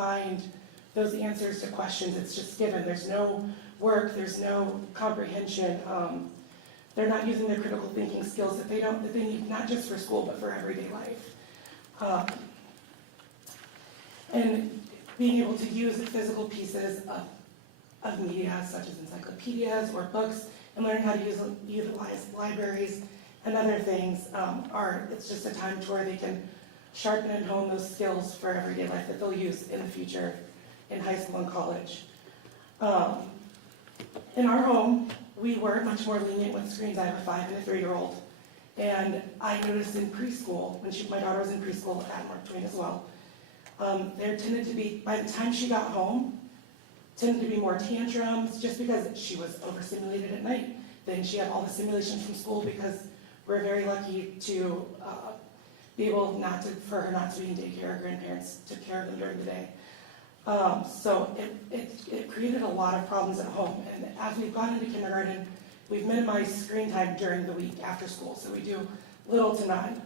find those answers to questions. It's just given. There's no work, there's no comprehension. They're not using the critical thinking skills that they need, not just for school, but for everyday life. And being able to use physical pieces of media, such as encyclopedias or books, and learn how to utilize libraries and other things, it's just a time to where they can sharpen and hone those skills for everyday life that they'll use in the future in high school and college. In our home, we were much more lenient with screens. I have a 5 and a 3-year-old. And I noticed in preschool, when my daughter was in preschool at Mark Twain as well, there tended to be, by the time she got home, tended to be more tantrums just because she was overstimulated at night. Then she had all the stimulations from school because we're very lucky to be able for her not to be in daycare. Her grandparents took care of them during the day. So it created a lot of problems at home. And as we've gone into kindergarten, we've minimized screen time during the week after school. So we do little to none.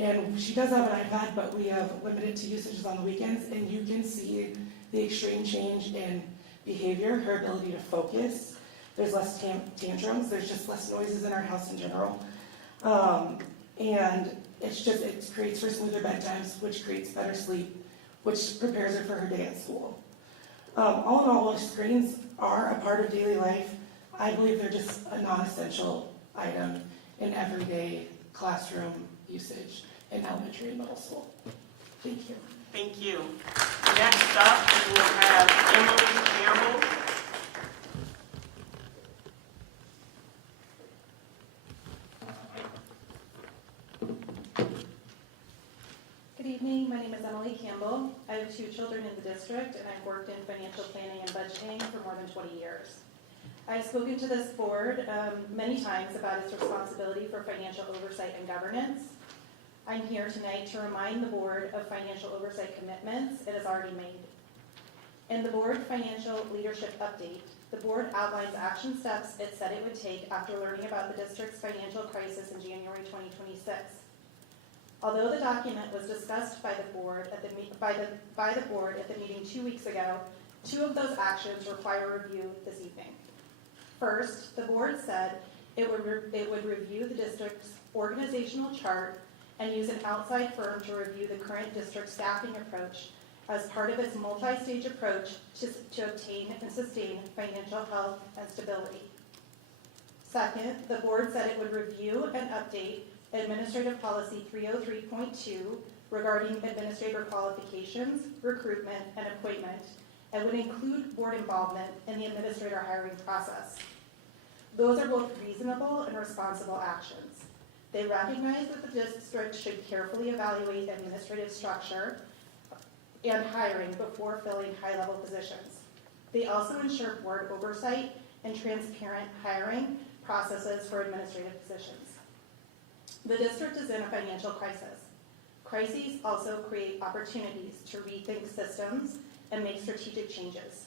And she does have an iPad, but we have limited to usages on the weekends. And you can see the extreme change in behavior, her ability to focus. There's less tantrums. There's just less noises in our house in general. And it creates for smoother bedtimes, which creates better sleep, which prepares her for her day at school. All in all, screens are a part of daily life. I believe they're just a non-essential item in everyday classroom usage in elementary and middle school. Thank you. Thank you. Next up, we will have Emily Campbell. Good evening, my name is Emily Campbell. I have 2 children in the district, and I've worked in financial planning and budgeting for more than 20 years. I've spoken to this board many times about its responsibility for financial oversight and governance. I'm here tonight to remind the board of financial oversight commitments it has already made. In the board financial leadership update, the board outlines action steps it said it would take after learning about the district's financial crisis in January 2026. Although the document was discussed by the board at the meeting 2 weeks ago, 2 of those actions require review this evening. First, the board said it would review the district's organizational chart and use an outside firm to review the current district staffing approach as part of its multi-stage approach to obtain and sustain financial health and stability. Second, the board said it would review and update Administrative Policy 303.2 regarding administrator qualifications, recruitment, and appointment, and would include board involvement in the administrator hiring process. Those are both reasonable and responsible actions. They recognize that the district should carefully evaluate administrative structure and hiring before filling high-level positions. They also ensure board oversight and transparent hiring processes for administrative positions. The district is in a financial crisis. Crises also create opportunities to rethink systems and make strategic changes.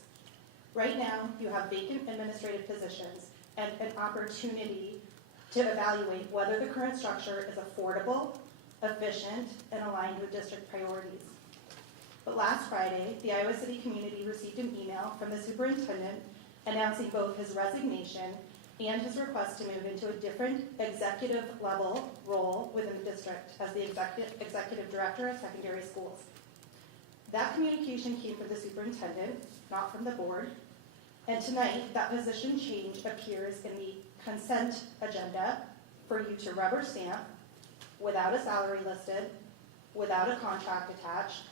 Right now, you have vacant administrative positions and an opportunity to evaluate whether the current structure is affordable, efficient, and aligned with district priorities. But last Friday, the Iowa City community received an email from the superintendent announcing both his resignation and his request to move into a different executive level role within the district as the executive director of secondary schools. That communication came from the superintendent, not from the board, and tonight that position change appears in the consent agenda for you to rubber stamp without a salary listed, without a contract attached,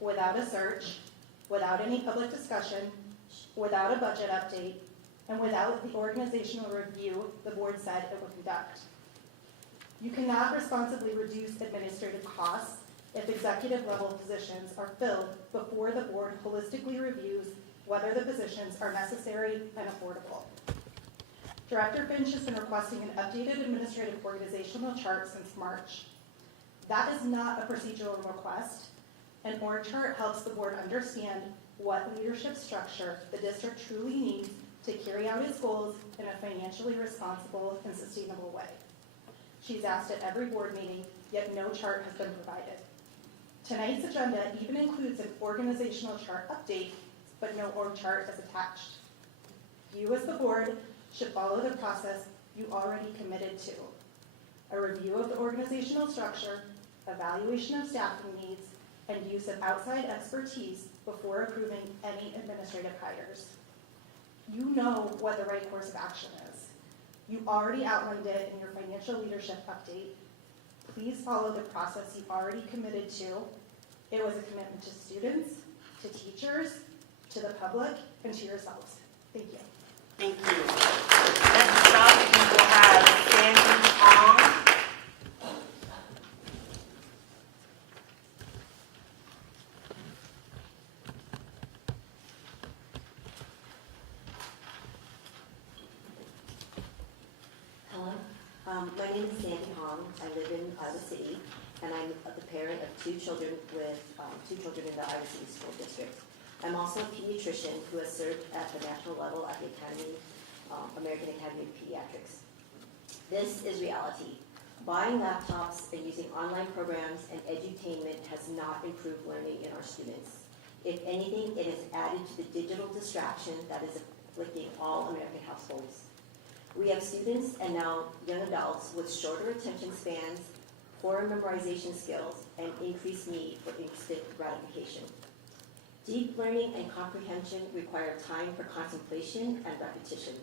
without a search, without any public discussion, without a budget update, and without the organizational review the board said it would conduct. You cannot responsibly reduce administrative costs if executive level positions are filled before the board holistically reviews whether the positions are necessary and affordable. Director Finch has been requesting an updated administrative organizational chart since March. That is not a procedural request. An org chart helps the board understand what leadership structure the district truly needs to carry out its goals in a financially responsible and sustainable way. She's asked at every board meeting, yet no chart has been provided. Tonight's agenda even includes an organizational chart update, but no org chart is attached. You as the board should follow the process you already committed to. A review of the organizational structure, evaluation of staffing needs, and use of outside expertise before approving any administrative hires. You know what the right course of action is. You already outlined it in your financial leadership update. Please follow the process you already committed to. It was a commitment to students, to teachers, to the public, and to yourselves. Thank you. Thank you. Next up, we will have Sandy Hong. Hello, my name is Sandy Hong. I live in Iowa City, and I'm the parent of two children in the Iowa City School District. I'm also a pediatrician who has served at the national level at the American Academy of Pediatrics. This is reality. Buying laptops and using online programs and edutainment has not improved learning in our students. If anything, it has added to the digital distraction that is afflicting all American households. We have students and now young adults with shorter attention spans, poorer memorization skills, and increased need for instant gratification. Deep learning and comprehension require time for contemplation and repetition.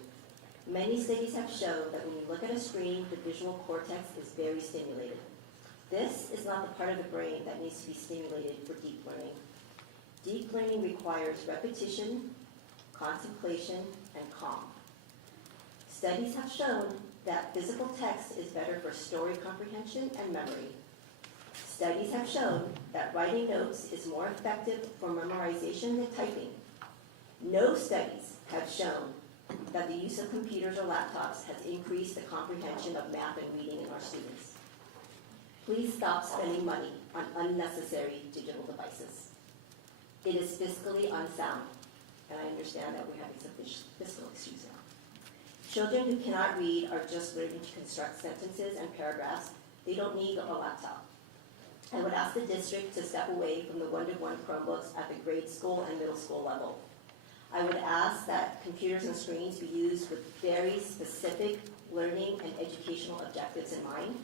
Many studies have shown that when you look at a screen, the visual cortex is very stimulated. This is not the part of the brain that needs to be stimulated for deep learning. Deep learning requires repetition, contemplation, and calm. Studies have shown that physical text is better for story comprehension and memory. Studies have shown that writing notes is more effective for memorization than typing. No studies have shown that the use of computers or laptops has increased the comprehension of math and reading in our students. Please stop spending money on unnecessary digital devices. It is fiscally unsound, and I understand that we're having some fiscal issues now. Children who cannot read are just learning to construct sentences and paragraphs. They don't need a laptop. I would ask the district to step away from the one-to-one Chromebooks at the grade school and middle school level. I would ask that computers and screens be used with very specific learning and educational objectives in mind.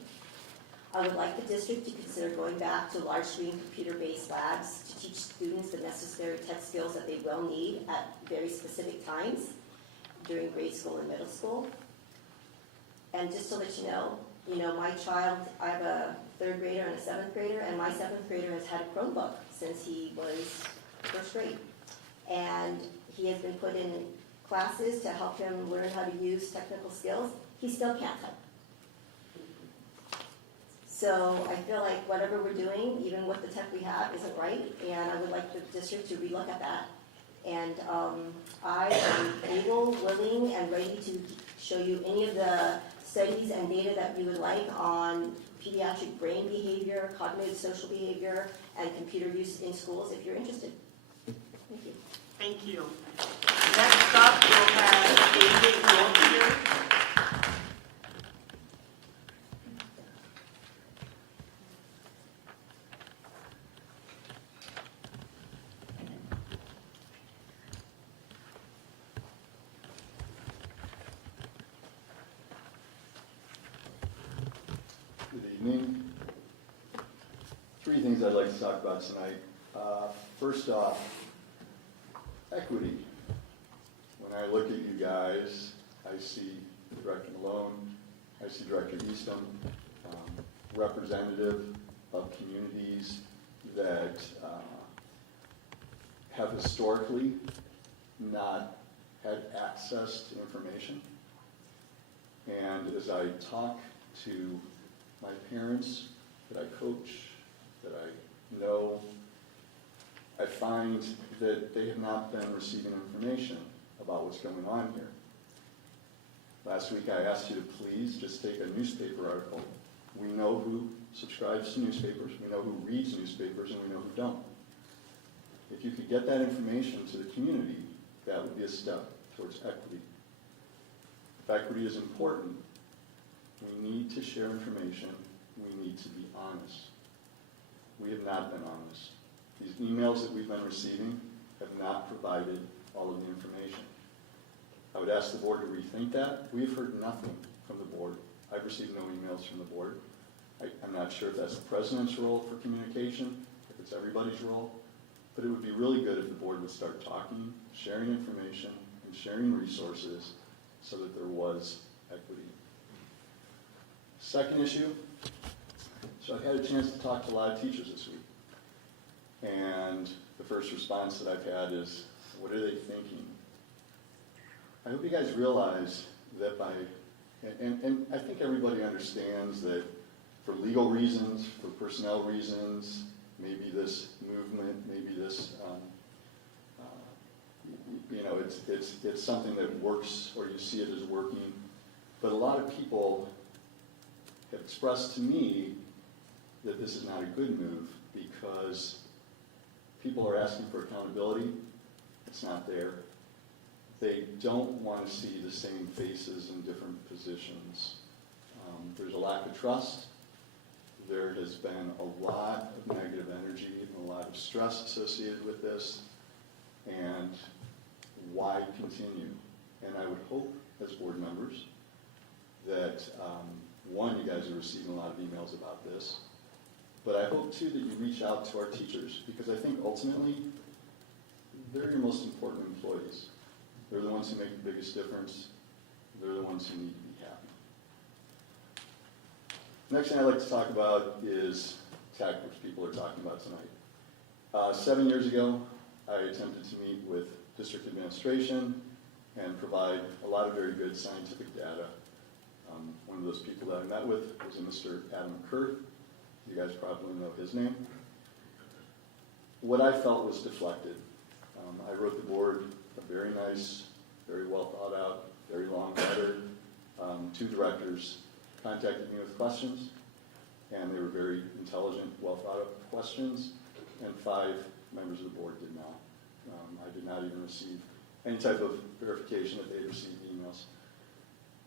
I would like the district to consider going back to large screen computer-based labs to teach students the necessary tech skills that they will need at very specific times during grade school and middle school. And just to let you know, my child, I have a 3rd grader and a 7th grader, and my 7th grader has had a Chromebook since he was 1st grade. And he has been put in classes to help him learn how to use technical skills. He still can't type. So I feel like whatever we're doing, even with the tech we have, isn't right, and I would like the district to relook at that. And I am able, willing, and ready to show you any of the studies and data that you would like on pediatric brain behavior, cognitive social behavior, and computer use in schools if you're interested. Thank you. Thank you. Next up, we'll have David Wiltshire. Good evening. 3 things I'd like to talk about tonight. First off, equity. When I look at you guys, I see Director Malone, I see Director Eastham, representative of communities that have historically not had access to information. And as I talk to my parents that I coach, that I know, I find that they have not been receiving information about what's going on here. Last week I asked you to please just take a newspaper article. We know who subscribes to newspapers, we know who reads newspapers, and we know who don't. If you could get that information to the community, that would be a step towards equity. If equity is important, we need to share information, we need to be honest. we have not been honest. These emails that we've been receiving have not provided all of the information. I would ask the board to rethink that. We've heard nothing from the board. I've received no emails from the board. I'm not sure if that's the president's role for communication, if it's everybody's role, but it would be really good if the board would start talking, sharing information, and sharing resources so that there was equity. Second issue, so I've had a chance to talk to a lot of teachers this week, and the first response that I've had is, what are they thinking? I hope you guys realize that and I think everybody understands that for legal reasons, for personnel reasons, maybe this movement, maybe this, it's something that works, or you see it as working. But a lot of people have expressed to me that this is not a good move because people are asking for accountability. It's not there. They don't want to see the same faces in different positions. There's a lack of trust. There has been a lot of negative energy and a lot of stress associated with this. And why continue? And I would hope, as board members, that one, you guys are receiving a lot of emails about this, but I hope too that you reach out to our teachers, because I think ultimately they're your most important employees. They're the ones who make the biggest difference. They're the ones who need to be happy. Next thing I'd like to talk about is tech, which people are talking about tonight. 7 years ago, I attempted to meet with district administration and provide a lot of very good scientific data. One of those people that I met with was a Mr. Adam Kurth. You guys probably know his name. What I felt was deflected. I wrote the board a very nice, very well thought out, very long letter. 2 directors contacted me with questions, and they were very intelligent, well thought out questions, and 5 members of the board did not. I did not even receive any type of verification that they had received emails.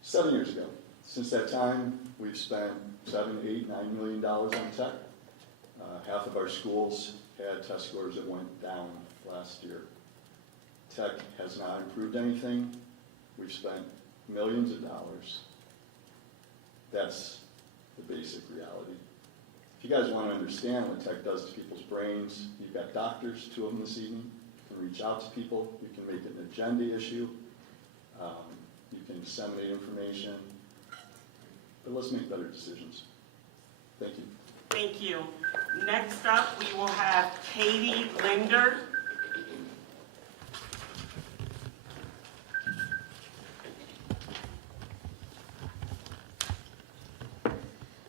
7 years ago. Since that time, we've spent $7, $8, $9 million on tech. Half of our schools had test scores that went down last year. Tech has not improved anything. We've spent millions of dollars. That's the basic reality. If you guys want to understand what tech does to people's brains, you've got doctors, 2 of them this evening. You can reach out to people. You can make it an agenda issue. You can disseminate information. But let's make better decisions. Thank you. Thank you. Next up, we will have Katie Linder.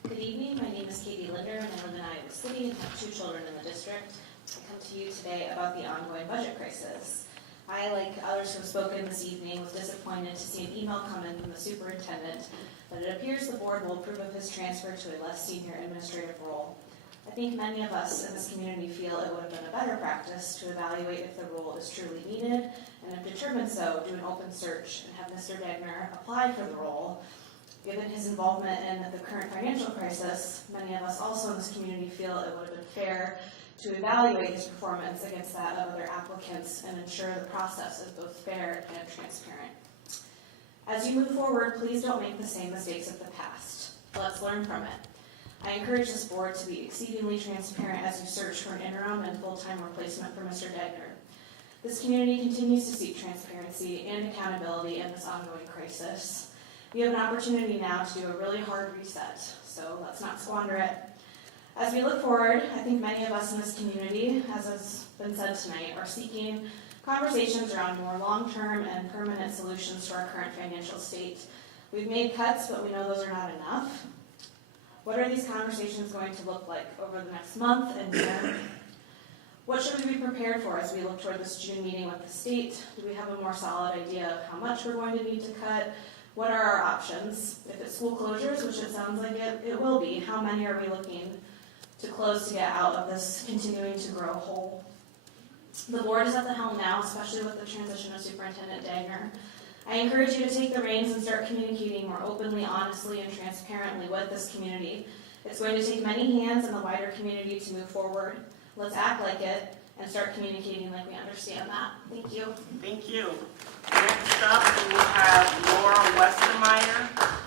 Good evening, my name is Katie Linder and I live in Iowa City and have 2 children in the district. I come to you today about the ongoing budget crisis. I, like others who have spoken this evening, was disappointed to see an email come in from the superintendent that it appears the board will approve of his transfer to a less senior administrative role. I think many of us in this community feel it would have been a better practice to evaluate if the role is truly needed, and if determined so, do an open search and have Mr. Degner apply for the role. Given his involvement in the current financial crisis, many of us also in this community feel it would have been fair to evaluate his performance against that of other applicants and ensure the process is both fair and transparent. As you move forward, please don't make the same mistakes of the past. Let's learn from it. I encourage this board to be exceedingly transparent as you search for an interim and full-time replacement for Mr. Degner. This community continues to seek transparency and accountability in this ongoing crisis. We have an opportunity now to do a really hard reset, so let's not squander it. As we look forward, I think many of us in this community, as has been said tonight, are seeking conversations around more long-term and permanent solutions to our current financial state. We've made cuts, but we know those are not enough. What are these conversations going to look like over the next month and year? What should we be prepared for as we look toward this June meeting with the state? Do we have a more solid idea of how much we're going to need to cut? What are our options? If it's school closures, which it sounds like it will be, how many are we looking to close to get out of this continuing to grow hole? The board is at the helm now, especially with the transition of Superintendent Degner. I encourage you to take the reins and start communicating more openly, honestly, and transparently with this community. It's going to take many hands in the wider community to move forward. Let's act like it and start communicating like we understand that. Thank you. Thank you. Next up, we will have Laura Westermeyer.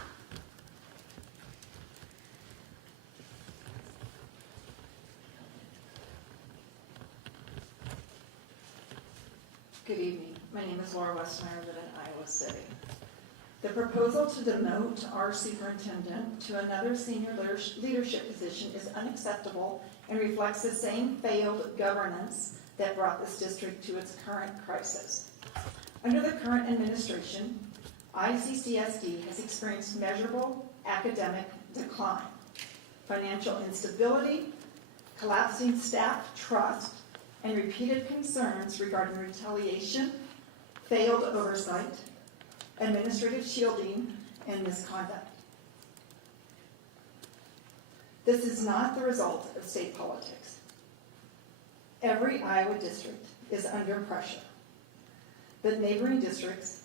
Good evening. My name is Laura Westmeyer, I live in Iowa City. The proposal to demote our superintendent to another senior leadership position is unacceptable and reflects the same failed governance that brought this district to its current crisis. Under the current administration, ICCSD has experienced measurable academic decline, financial instability, collapsing staff trust, and repeated concerns regarding retaliation, failed oversight, administrative shielding, and misconduct. This is not the result of state politics. Every Iowa district is under pressure, but neighboring districts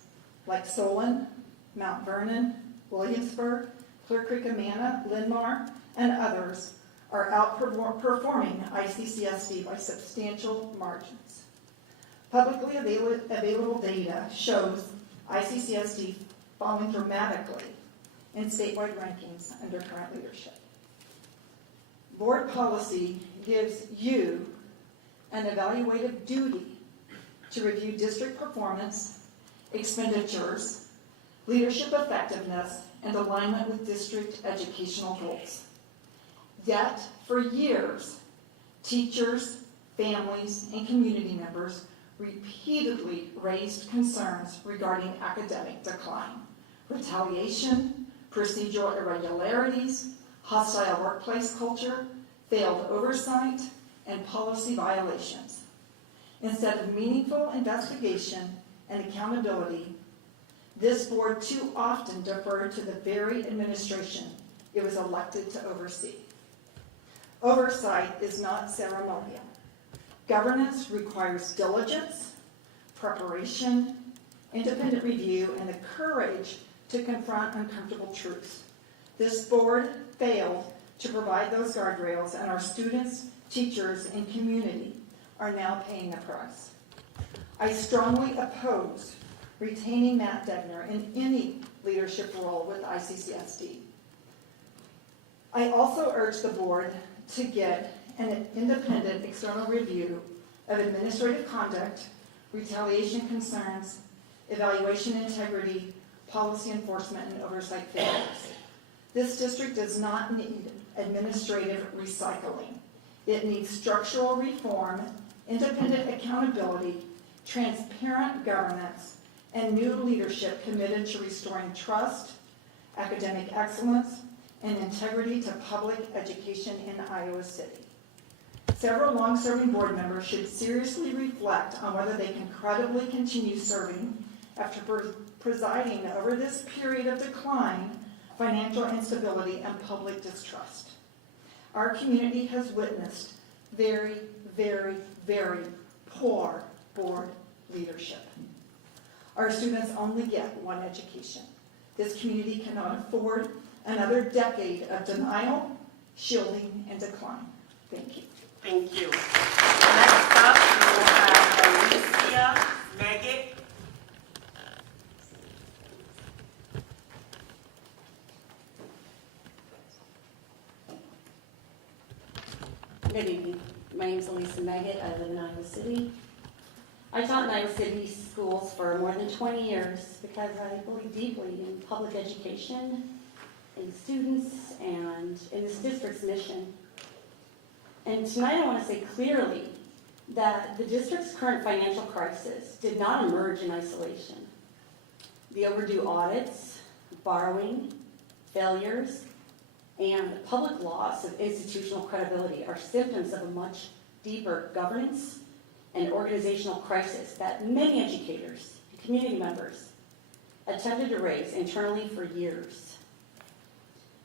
like Solon, Mount Vernon, Williamsburg, Clear Creek, Amana, Linn-Mar, and others are outperforming ICCSD by substantial margins. Publicly available data shows ICCSD falling dramatically in statewide rankings under current leadership. Board policy gives you an evaluative duty to review district performance, expenditures, leadership effectiveness, and alignment with district educational goals. Yet, for years, teachers, families, and community members repeatedly raised concerns regarding academic decline, retaliation, procedural irregularities, hostile workplace culture, failed oversight, and policy violations. Instead of meaningful investigation and accountability, this board too often deferred to the very administration it was elected to oversee. Oversight is not ceremonial. Governance requires diligence, preparation, independent review, and the courage to confront uncomfortable truths. This board failed to provide those guardrails, and our students, teachers, and community are now paying the price. I strongly oppose retaining Matt Degner in any leadership role with ICCSD. I also urge the board to get an independent external review of administrative conduct, retaliation concerns, evaluation integrity, policy enforcement, and oversight failures. This district does not need administrative recycling. It needs structural reform, independent accountability, transparent governance, and new leadership committed to restoring trust, academic excellence, and integrity to public education in Iowa City. Several long-serving board members should seriously reflect on whether they can credibly continue serving after presiding over this period of decline, financial instability, and public distrust. Our community has witnessed very, very, very poor board leadership. Our students only get one education. This community cannot afford another decade of denial, shielding, and decline. Thank you. Thank you. Next up, we will have Alicia Maggot. Good evening. My name is Elisa Maggot. I live in Iowa City. I taught in Iowa City schools for more than 20 years because I believe deeply in public education, in students, and in this district's mission. And tonight I want to say clearly that the district's current financial crisis did not emerge in isolation. The overdue audits, borrowing, failures, and public loss of institutional credibility are symptoms of a much deeper governance and organizational crisis that many educators and community members attempted to raise internally for years.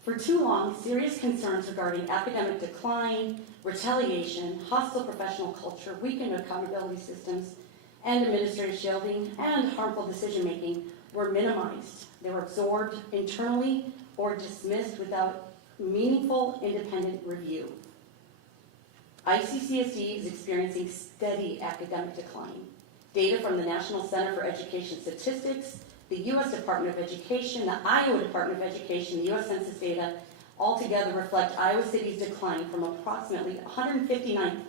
For too long, serious concerns regarding academic decline, retaliation, hostile professional culture, weakened accountability systems, and administrative shielding and harmful decision-making were minimized. They were absorbed internally or dismissed without meaningful independent review. ICCSD is experiencing steady academic decline. Data from the National Center for Education Statistics, the U.S. Department of Education, the Iowa Department of Education, the U.S. Census data altogether reflect Iowa City's decline from approximately 159th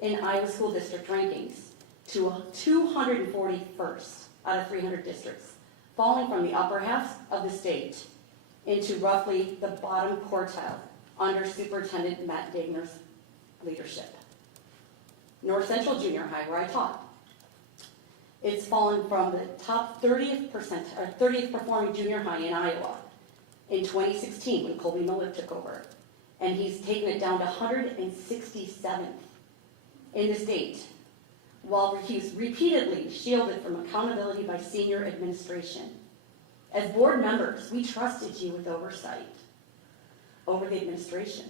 in Iowa school district rankings to 241st out of 300 districts, falling from the upper half of the state into roughly the bottom quartile under Superintendent Matt Degner's leadership. North Central Junior High, where I taught, it's fallen from the top 30th performing junior high in Iowa in 2016 when Colby Miller took over. And he's taken it down to 167th in the state, while he was repeatedly shielded from accountability by senior administration. As board members, we trusted you with oversight over the administration.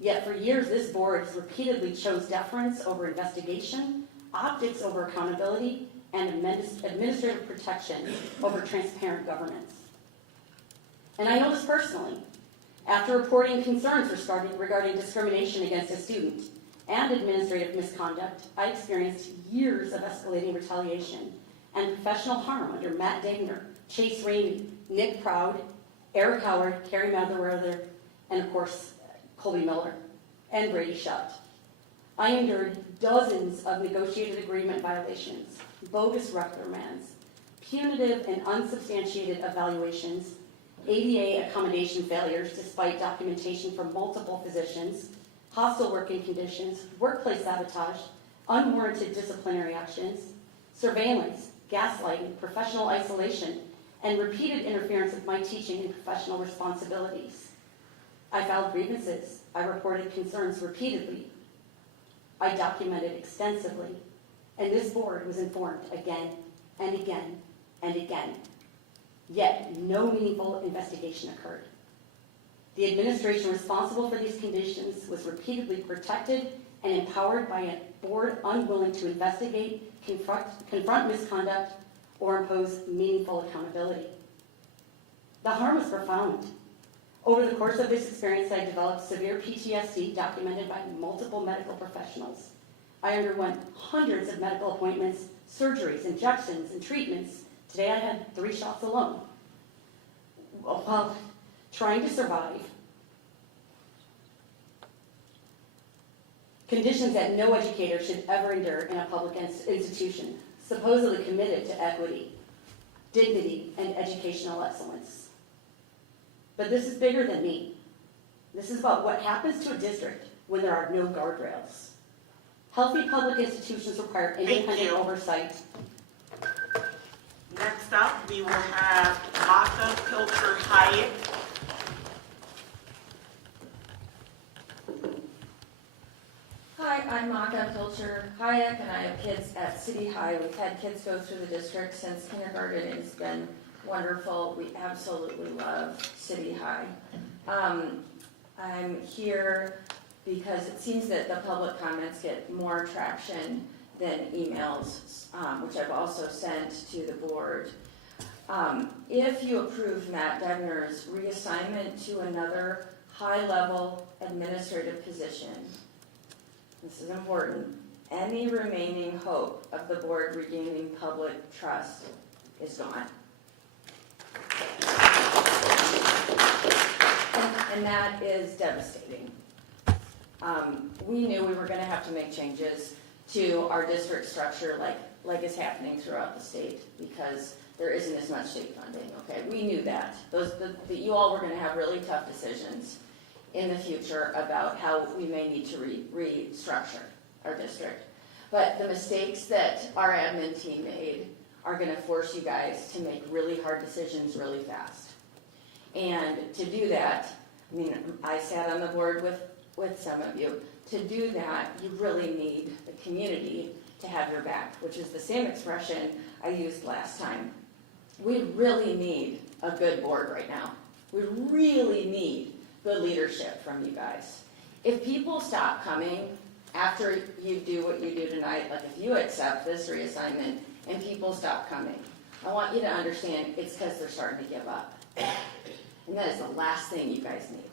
Yet for years, this board has repeatedly chose deference over investigation, optics over accountability, and administrative protection over transparent governance. And I know this personally. After reporting concerns regarding discrimination against a student and administrative misconduct, I experienced years of escalating retaliation and professional harm under Matt Degner, Chase Ramey, Nick Proud, Eric Howard, Carrie Matherweather, and of course, Colby Miller, and Brady Shutt. I endured dozens of negotiated agreement violations, bogus reprimands, punitive and unsubstantiated evaluations, ADA accommodation failures despite documentation from multiple physicians, hostile working conditions, workplace sabotage, unwarranted disciplinary actions, surveillance, gaslighting, professional isolation, and repeated interference with my teaching and professional responsibilities. I filed grievances. I reported concerns repeatedly. I documented extensively, and this board was informed again and again and again. Yet no meaningful investigation occurred. The administration responsible for these conditions was repeatedly protected and empowered by a board unwilling to investigate, confront misconduct, or impose meaningful accountability. The harm was profound. Over the course of this experience, I developed severe PTSD documented by multiple medical professionals. I underwent hundreds of medical appointments, surgeries, injections, and treatments. Today I had 3 shots alone. While trying to survive conditions that no educator should ever endure in a public institution, supposedly committed to equity, dignity, and educational excellence. But this is bigger than me. This is about what happens to a district when there are no guardrails. Healthy public institutions require independent oversight. Next up, we will have Maka Pilcher Hyatt. Hi, I'm Maka Pilcher Hayek, and I have kids at City High. We've had kids go through the district since kindergarten. It's been wonderful. We absolutely love City High. I'm here because it seems that the public comments get more traction than emails, which I've also sent to the board. If you approve Matt Degner's reassignment to another high-level administrative position, this is important, any remaining hope of the board regaining public trust is gone. And that is devastating. We knew we were going to have to make changes to our district structure like is happening throughout the state because there isn't as much state funding, okay? We knew that. That you all were going to have really tough decisions in the future about how we may need to restructure our district. But the mistakes that our admin team made are going to force you guys to make really hard decisions really fast. And to do that, I mean, I sat on the board with some of you. To do that, you really need the community to have your back, which is the same expression I used last time. We really need a good board right now. We really need good leadership from you guys. If people stop coming after you do what you do tonight, like if you accept this reassignment and people stop coming, I want you to understand it's because they're starting to give up. And that is the last thing you guys need.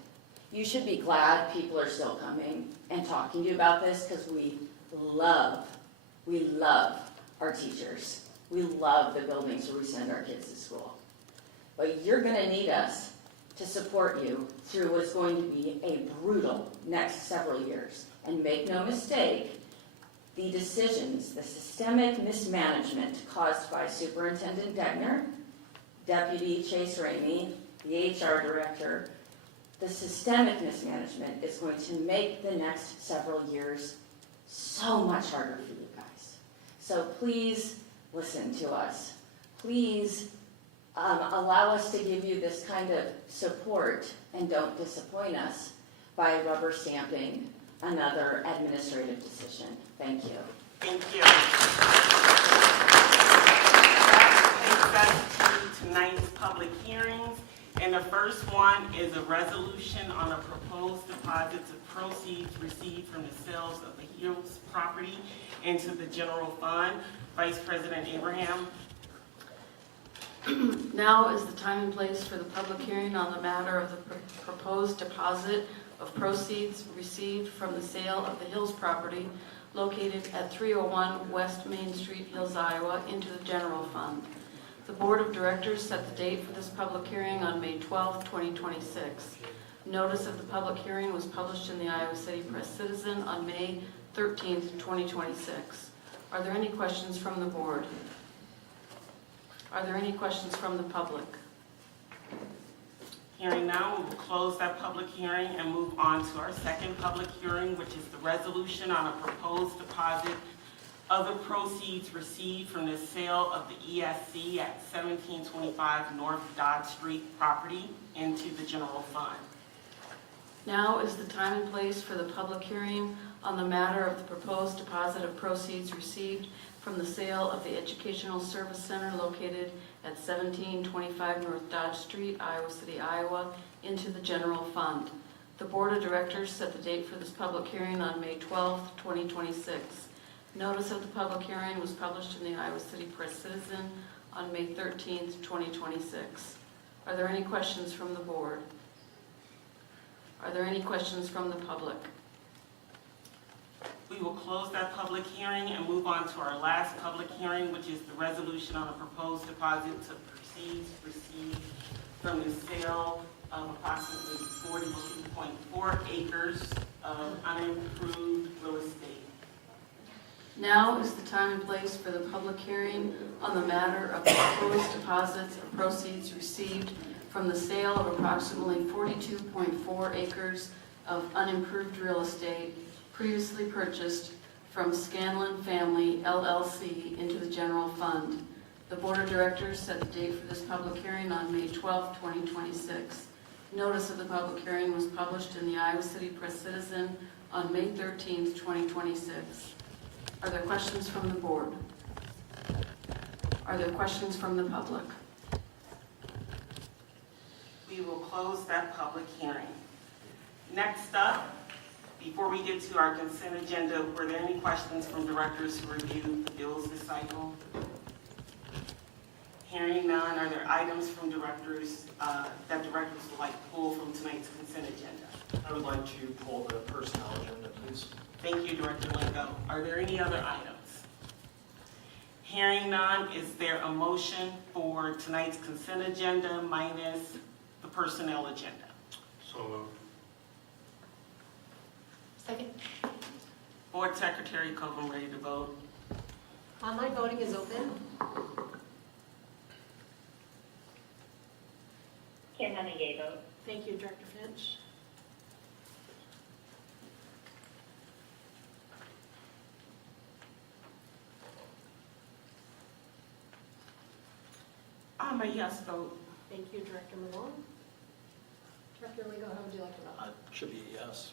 you should be glad people are still coming and talking to you about this, because we love our teachers. We love the buildings where we send our kids to school. But you're gonna need us to support you through what's going to be a brutal next several years. And make no mistake, the decisions, the systemic mismanagement caused by Superintendent Degner, Deputy Chase Ramey, the HR director, the systemic mismanagement is going to make the next several years so much harder for you guys. So please listen to us. Please allow us to give you this kind of support, and don't disappoint us by rubber stamping another administrative decision. Thank you. Thank you. That takes us to tonight's public hearings. And the first one is a resolution on a proposed deposits of proceeds received from the sales of the Hills property into the general fund. Vice President Abraham. Now is the time and place for the public hearing on the matter of the proposed deposit of proceeds received from the sale of the Hills property located at 301 West Main Street, Hills, Iowa, into the general fund. The Board of Directors set the date for this public hearing on May 12, 2026. Notice of the public hearing was published in the Iowa City Press-Citizen on May 13, 2026. Are there any questions from the board? Are there any questions from the public? Hearing now, we will close that public hearing and move on to our second public hearing, which is the resolution on a proposed deposit of the proceeds received from the sale of the ESC at 1725 North Dodge Street property into the general fund. Now is the time and place for the public hearing on the matter of the proposed deposit of proceeds received from the sale of the Educational Service Center located at 1725 North Dodge Street, Iowa City, Iowa, into the general fund. The Board of Directors set the date for this public hearing on May 12, 2026. Notice of the public hearing was published in the Iowa City Press-Citizen on May 13, 2026. Are there any questions from the board? Are there any questions from the public? We will close that public hearing and move on to our last public hearing, which is the resolution on a proposed deposit of proceeds received from the sale of approximately 42.4 acres of unimproved real estate. Now is the time and place for the public hearing on the matter of the proposed deposits of proceeds received from the sale of approximately 42.4 acres of unimproved real estate previously purchased from Scanlon Family LLC into the general fund. The Board of Directors set the date for this public hearing on May 12, 2026. Notice of the public hearing was published in the Iowa City Press-Citizen on May 13, 2026. Are there questions from the board? Are there questions from the public? We will close that public hearing. Next up, before we get to our consent agenda, were there any questions from directors who reviewed the bills this cycle? Hearing none, are there items from directors that directors would like to pull from tonight's consent agenda? I would like to pull the personnel agenda, please. Thank you, Director Lingo. Are there any other items? Hearing none, is there a motion for tonight's consent agenda minus the personnel agenda? So moved. Second. Board Secretary Cobham, ready to vote? Online voting is open. Kim Hennig, vote. Thank you, Director Finch. I'm a yes vote. Thank you, Director Malone. Director Lingo, how would you like to vote? Should be a yes.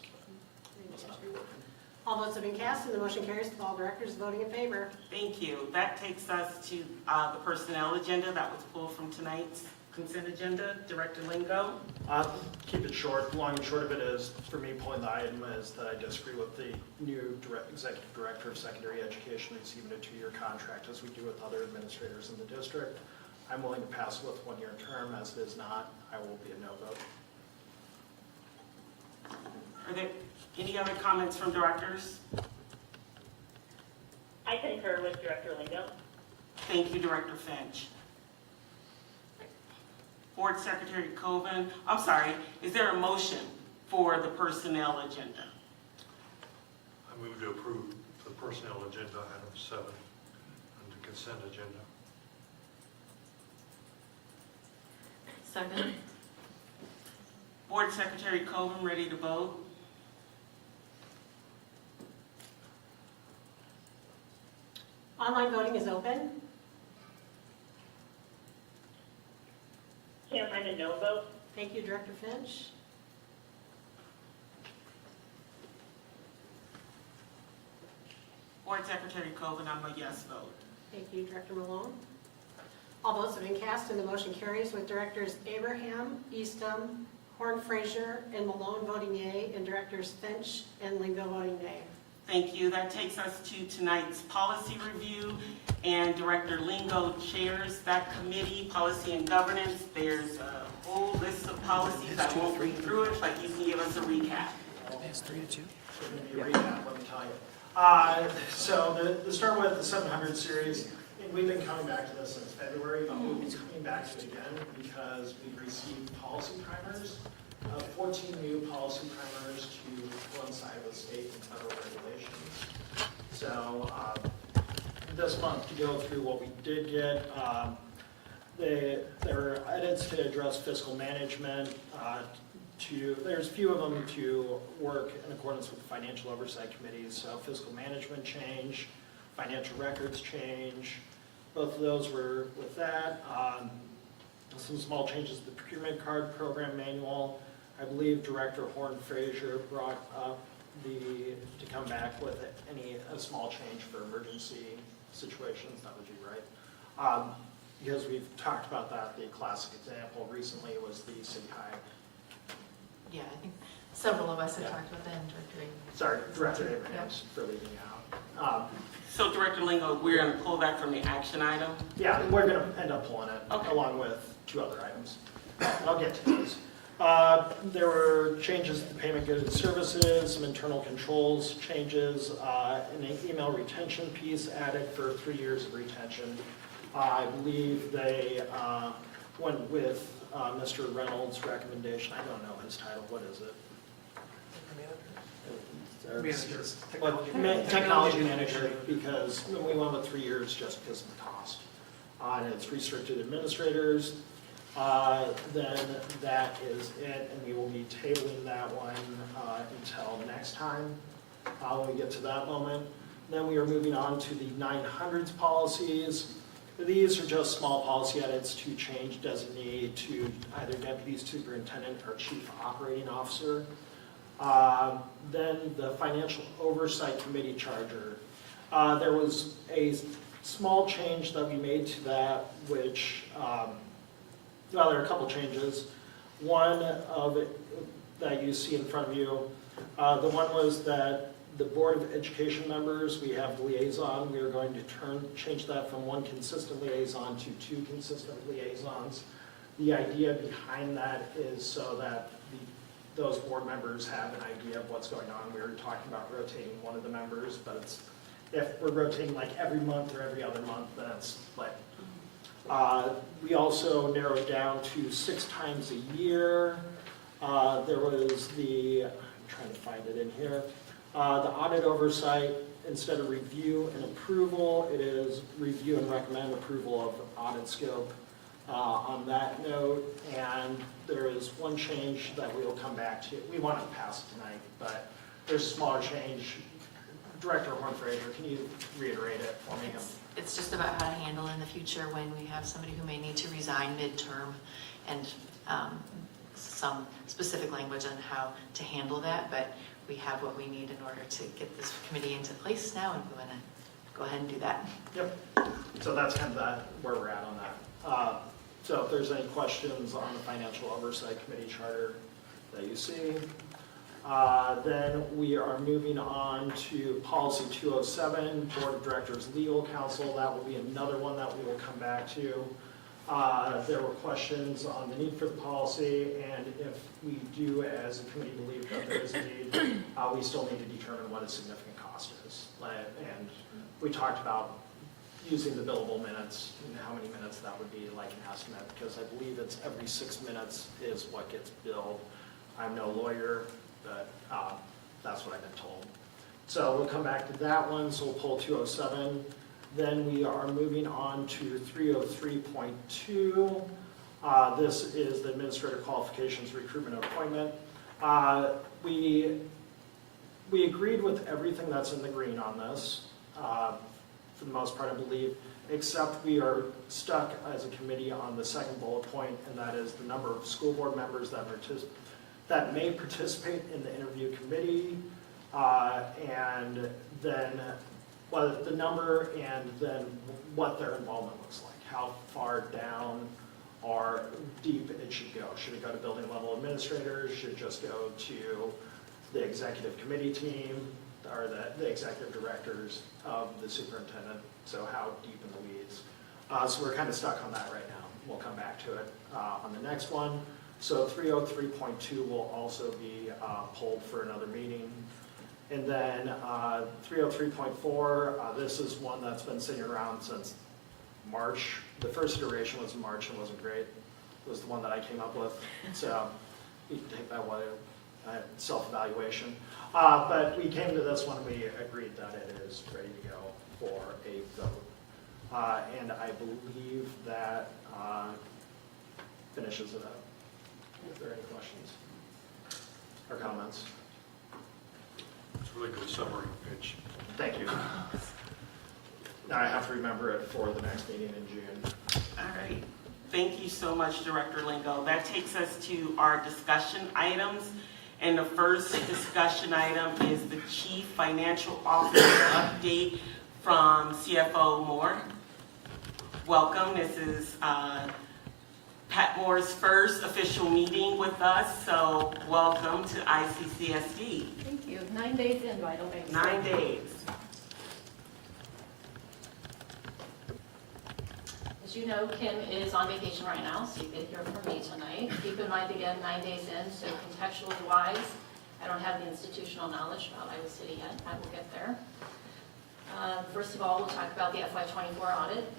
All votes have been cast and the motion carries with all directors voting in favor. Thank you. That takes us to the personnel agenda that was pulled from tonight's consent agenda. Director Lingo? Keep it short. Long and short of it is, for me, pulling the item is that I disagree with the new executive director of secondary education receiving a 2-year contract, as we do with other administrators in the district. I'm willing to pass with 1-year term. As it is not, I will be a no vote. Are there any other comments from directors? I concur with Director Lingo. Thank you, Director Finch. Board Secretary Coven, I'm sorry, is there a motion for the personnel agenda? I move to approve the personnel agenda, item 7, on the consent agenda. Second. Board Secretary Coven, ready to vote? Online voting is open. Kim, I'm a no vote. Thank you, Director Finch. Board Secretary Coven, I'm a yes vote. Thank you, Director Malone. All votes have been cast and the motion carries with Directors Abraham, Eastham, Horn Fraser, and Malone voting yea, and Directors Finch and Lingo voting nay. Thank you. That takes us to tonight's policy review, and Director Lingo chairs that committee, Policy and Governance. There's a whole list of policies. I won't read through it, but you can give us a recap. It's 3-2. Let me tell you. So to start with the 700 series, we've been coming back to this since February, but we'll be coming back to it again because we've received policy primers, 14 new policy primers to coincide with state and federal regulations. So this month, to go through what we did get, there are edits to address fiscal management, there's a few of them to work in accordance with the Financial Oversight Committees. So fiscal management change, financial records change, both of those were with that. Some small changes to the procurement card program manual. I believe Director Horn Fraser brought up to come back with a small change for emergency situations. That would be right. Because we've talked about that, the classic example recently was the City High. Yeah, I think several of us have Yeah. talked about that in Director. Sorry, Director Abrahams for leaving out. So Director Lingo, we're going to pull that from the action item. Yeah, we're going to end up pulling it Okay. along with 2 other items. I'll get to those. There were changes to payment goods and services, some internal controls changes, and an email retention piece added for 3 years of retention. I believe they went with Mr. Reynolds' recommendation. I don't know his title. What is it? Technology manager, because we went with 3 years just because of the cost. And it's restricted administrators. Then that is it, and we will be tabling that one until next time when we get to that moment. Then we are moving on to the 900s policies. These are just small policy edits to change designee to either deputy superintendent or chief operating officer. Then the Financial Oversight Committee charger. There was a small change that we made to that, which, there are a couple changes. One of it that you see in front of you, the one was that the Board of Education members, we have liaison. We are going to change that from 1 consistent liaison to 2 consistent liaisons. The idea behind that is so that those board members have an idea of what's going on. We were talking about rotating one of the members, but if we're rotating like every month or every other month, then it's split. We also narrowed down to 6 times a year. There was I'm trying to find it in here. The audit oversight, instead of review and approval, it is review and recommend approval of audit scope on that note. And there is one change that we will come back to. We want to pass it tonight, but there's a smaller change. Director Horn Fraser, can you reiterate it for me? It's just about how to handle in the future when we have somebody who may need to resign midterm, and some specific language on how to handle that, but we have what we need in order to get this committee into place now, and we're going to go ahead and do that. Yep. So that's kind of where we're at on that. So if there's any questions on the Financial Oversight Committee charter that you see. Then we are moving on to Policy 207, Board of Directors Legal Counsel. That will be another one that we will come back to. There were questions on the need for the policy, and if we do, as a committee, believe that there is a need, we still need to determine what a significant cost is. And we talked about using the billable minutes and how many minutes that would be, like an estimate, because I believe it's every 6 minutes is what gets billed. I'm no lawyer, but that's what I've been told. So we'll come back to that one, so we'll pull 207. Then we are moving on to 303.2. This is the administrator qualifications recruitment appointment. We agreed with everything that's in the green on this, for the most part, I believe, except we are stuck as a committee on the second bullet point, and that is the number of school board members that may participate in the interview committee, and then the number, and then what their involvement looks like, how far down or deep it should go. Should it go to building level administrators? Should it just go to the executive committee team, or the executive directors of the superintendent? So how deep in the weeds? So we're kind of stuck on that right now. We'll come back to it on the next one. So 303.2 will also be pulled for another meeting. And then 303.4, this is one that's been sitting around since March. The first iteration was in March and wasn't great. It was the one that I came up with. So you can take that one, self-evaluation. But we came to this one, we agreed that it is ready to go for a vote. And I believe that finishes it up. If there are any questions or comments. It's a really good summary, Mitch. Thank you. Now I have to remember it for the next meeting in June. All right. Thank you so much, Director Lingo. That takes us to our discussion items. And the first discussion item is the Chief Financial Officer update from CFO Moore. Welcome. This is Pat Moore's first official meeting with us, so welcome to ICCSD. Thank you. 9 days in, by the way. 9 days. As you know, Kim is on vacation right now, so you get to hear from me tonight. Keep in mind, again, 9 days in, so contextually wise, I don't have the institutional knowledge about Iowa City yet. I will get there. First of all, we'll talk about the FY24 audit.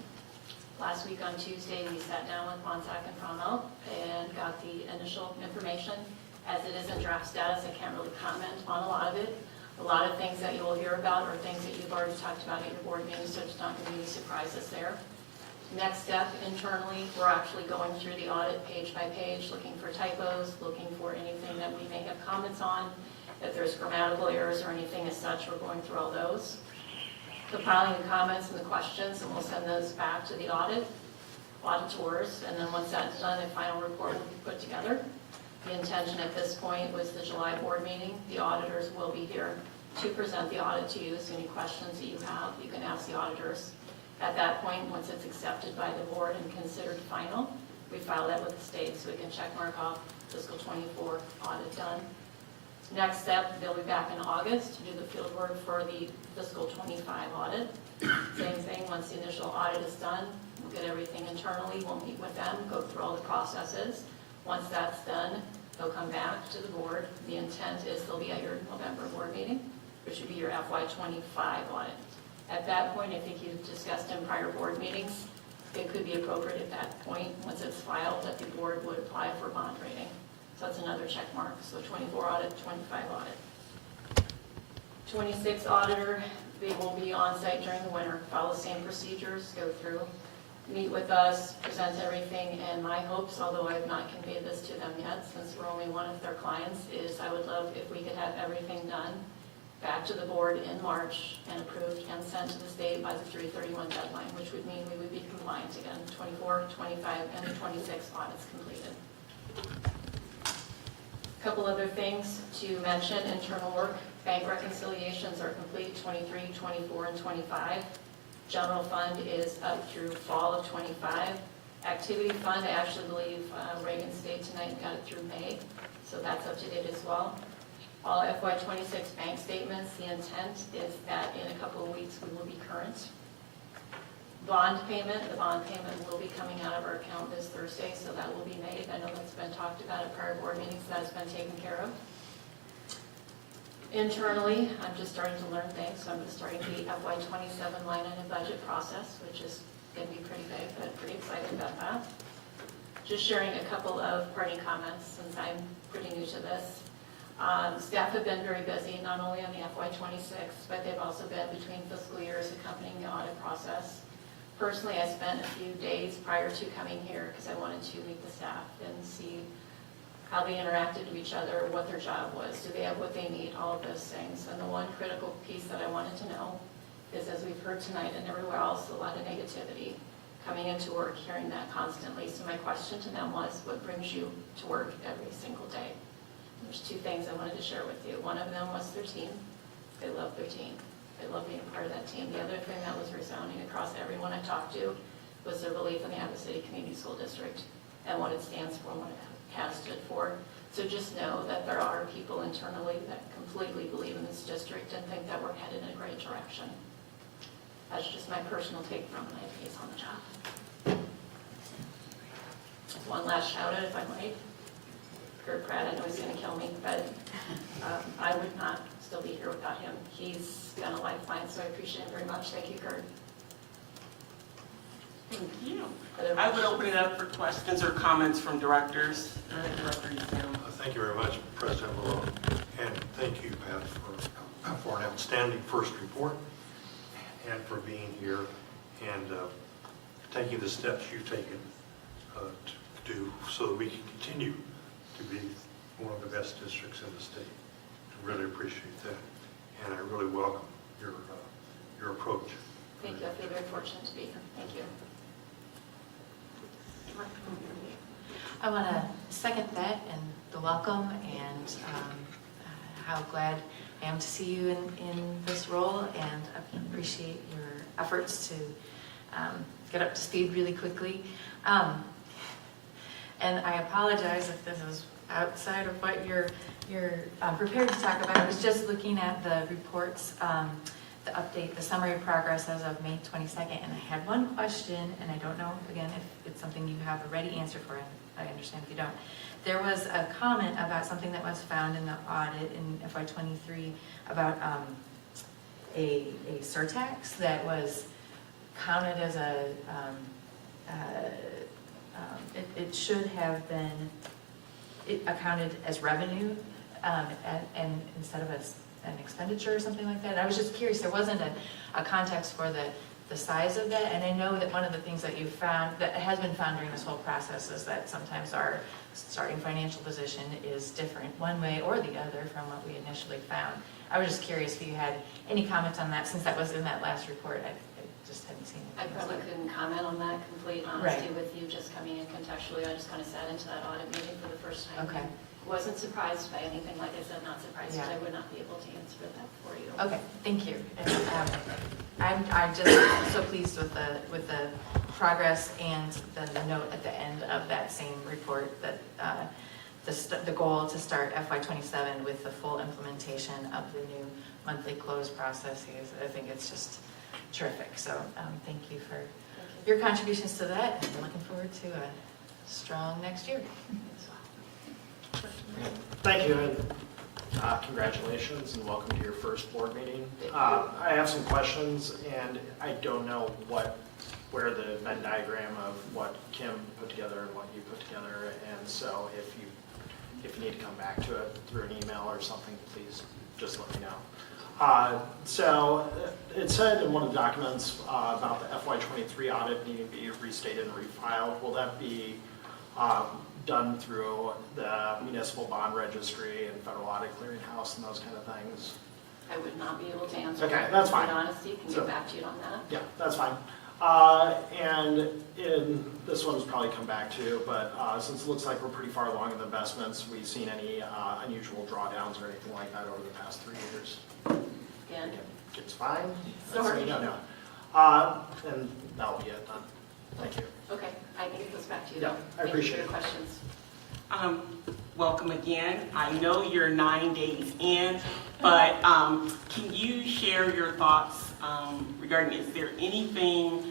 Last week on Tuesday, we sat down with Monsac and Fromel and got the initial information. As it is in draft status, I can't really comment on a lot of it. A lot of things that you will hear about are things that you've already talked about at your board meetings, so it's not going to be any surprises there. Next step, internally, we're actually going through the audit page by page, looking for typos, looking for anything that we may have comments on. If there's grammatical errors or anything as such, we're going through all those. Compiling the comments and the questions, and we'll send those back to the auditors, and then once that's done, a final report will be put together. The intention at this point was the July board meeting. The auditors will be here to present the audit to you, so any questions that you have, you can ask the auditors. At that point, once it's accepted by the board and considered final, we file that with the state so we can check mark off fiscal 24 audit done. Next step, they'll be back in August to do the field work for the fiscal 25 audit. Same thing, once the initial audit is done, we'll get everything internally, we'll meet with them, go through all the processes. Once that's done, they'll come back to the board. The intent is they'll be at your November board meeting, which would be your FY25 audit. At that point, I think you've discussed in prior board meetings, it could be appropriate at that point, once it's filed, that the board would apply for bond rating. So that's another check mark. So 24 audit, 25 audit. 26 auditor, they will be on site during the winter, follow the same procedures, go through, meet with us, present everything, and my hopes, although I have not conveyed this to them yet, since we're only one of their clients, is I would love if we could have everything done back to the board in March and approved and sent to the state by the 3/31 deadline, which would mean we would be compliant again, 24, 25, and the 26 audits completed. A couple other things to mention, internal work, bank reconciliations are complete, 23, 24, and 25. General fund is up through fall of 25. Activity fund, I actually believe Reagan State tonight got it through May, so that's up to date as well. All FY26 bank statements, the intent is that in a couple of weeks we will be current. bond payment. The bond payment will be coming out of our account this Thursday, so that will be made. I know that's been talked about at prior board meetings, that's been taken care of. Internally, I'm just starting to learn things, so I'm just starting the FY '27 line item budget process, which is going to be pretty big, but pretty excited about that. Just sharing a couple of parting comments since I'm pretty new to this. Staff have been very busy, not only on the FY '26, but they've also been between fiscal years accompanying the audit process. Personally, I spent a few days prior to coming here because I wanted to meet the staff and see how they interacted with each other, what their job was, do they have what they need, all of those things. And the one critical piece that I wanted to know is, as we've heard tonight and everywhere else, a lot of negativity coming into work, hearing that constantly. So my question to them was, what brings you to work every single day? There's two things I wanted to share with you. One of them was their team. They love their team. They love being a part of that team. The other thing that was resounding across everyone I talked to was their belief in the Iowa City Community School District and what it stands for and what it has stood for. So just know that there are people internally that completely believe in this district and think that we're headed in a great direction. That's just my personal take from my face on the job. One last shout out, if I might. Kurt Pratt, I know he's going to kill me, but I would not still be here without him. He's been a lifeline, so I appreciate it very much. Thank you, Kurt. Thank you. I would open it up for questions or comments from directors. Director Eastham. Thank you very much, President Malone, and thank you, Pat, for an outstanding first report and for being here and taking the steps you've taken to do so that we can continue to be one of the best districts in the state. I really appreciate that, and I really welcome your approach. Thank you. I feel very fortunate to be here. Thank you. I want to second that and the welcome and how glad I am to see you in this role, and I appreciate your efforts to get up to speed really quickly. And I apologize if this is outside of what you're prepared to talk about. I was just looking at the reports, the update, the summary of progress as of May 22nd, and I had one question, and I don't know, again, if it's something you have a ready answer for, and I understand if you don't. There was a comment about something that was found in the audit in FY23 about a surtax that was counted as it should have been accounted as revenue and instead of an expenditure or something like that. I was just curious, there wasn't a context for the size of that, and I know that one of the things that you found, that has been found during this whole process, is that sometimes our starting financial position is different one way or the other from what we initially found. I was just curious if you had any comments on that, since that was in that last report. I just hadn't seen it. I probably couldn't comment on that complete honesty with you just coming in contextually. I just kind of sat into that audit meeting for the first time. Okay. Wasn't surprised by anything. Like I said, not surprised Yeah. that I would not be able to answer that for you. Okay, thank you. And, I'm just so pleased with the progress and the note at the end of that same report that the goal to start FY27 with the full implementation of the new monthly close processes. I think it's just terrific. So thank you for your contributions to that, and I'm looking forward to a strong next year. Thank you, and congratulations, and welcome to your first board meeting. I have some questions, and I don't know where the Venn diagram of what Kim put together and what you put together, and so if you need to come back to it through an email or something, please just let me know. So it said in one of the documents about the FY23 audit needing to be restated and refiled. Will that be done through the municipal bond registry and federal audit clearinghouse and those kind of things? I would not be able to answer Okay, that. that's fine. In honesty, can So- get back to you on that. Yeah, that's fine. And this one's probably come back to, but since it looks like we're pretty far along in the investments, we've seen any unusual drawdowns or anything like that over the past 3 years? Again, It's fine? Sorry. No. And that'll be it then. Thank you. okay, I can get this back to you. Yeah, I appreciate it. Thank you for your questions. Welcome again. I know you're 9 days in, but can you share your thoughts regarding, is there anything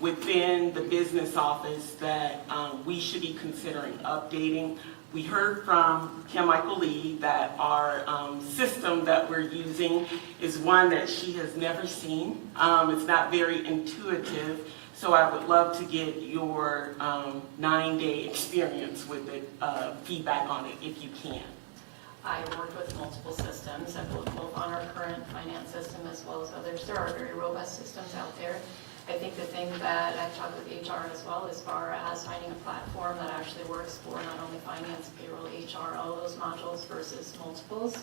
within the business office that we should be considering updating. We heard from Kim Michael Lee that our system that we're using is one that she has never seen. It's not very intuitive, so I would love to get your 9-day experience with it, feedback on it if you can. I worked with multiple systems, I've looked both on our current finance system as well as others. There are very robust systems out there. I think the thing that I've talked with HR as well, as far as finding a platform that actually works for not only finance, payroll, HR, all those modules versus multiples.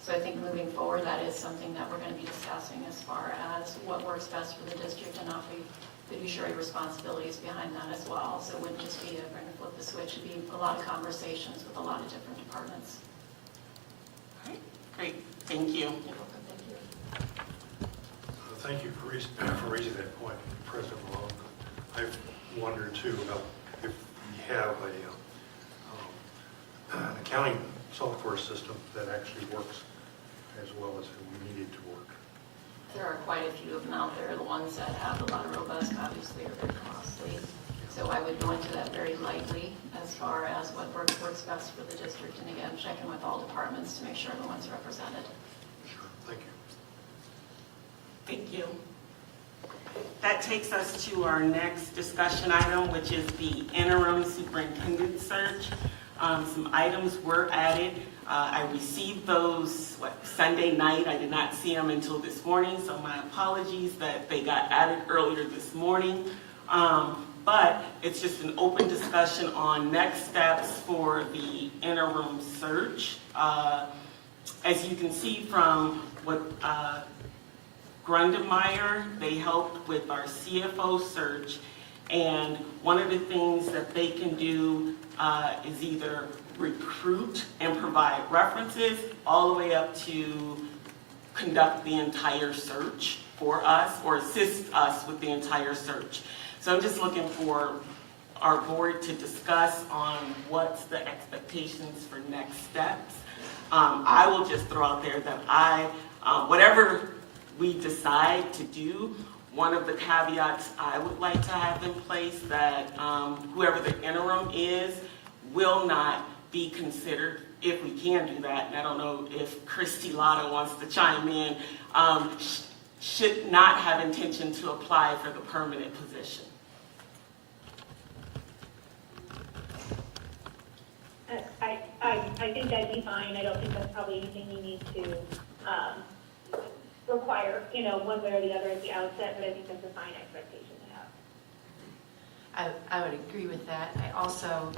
So I think moving forward, that is something that we're going to be discussing as far as what works best for the district and not be fiduciary responsibilities behind that as well. So it wouldn't just be we're going to flip the switch, it'd be a lot of conversations with a lot of different departments. All right, great, thank you. You're welcome, thank you. Thank you for raising that point, President Malone. I've wondered too about if we have an accounting software system that actually works as well as we need it to work. There are quite a few of them out there. The ones that have a lot of robust, obviously, are very costly. So I would go into that very lightly as far as what works best for the district. And again, checking with all departments to make sure everyone's represented. Sure, thank you. Thank you. That takes us to our next discussion item, which is the interim superintendent search. Some items were added. I received those Sunday night. I did not see them until this morning, so my apologies that they got added earlier this morning. But it's just an open discussion on next steps for the interim search. As you can see from what Grundemeyer, they helped with our CFO search, and one of the things that they can do is either recruit and provide references all the way up to conduct the entire search for us or assist us with the entire search. So I'm just looking for our board to discuss on what's the expectations for next steps. I will just throw out there that whatever we decide to do, one of the caveats I would like to have in place that whoever the interim is will not be considered, if we can do that, and I don't know if Christy Latta wants to chime in, should not have intention to apply for the permanent position. I think that'd be fine. I don't think that's probably anything you need to require, one way or the other at the outset, but I think that's a fine expectation to have. I would agree with that. I also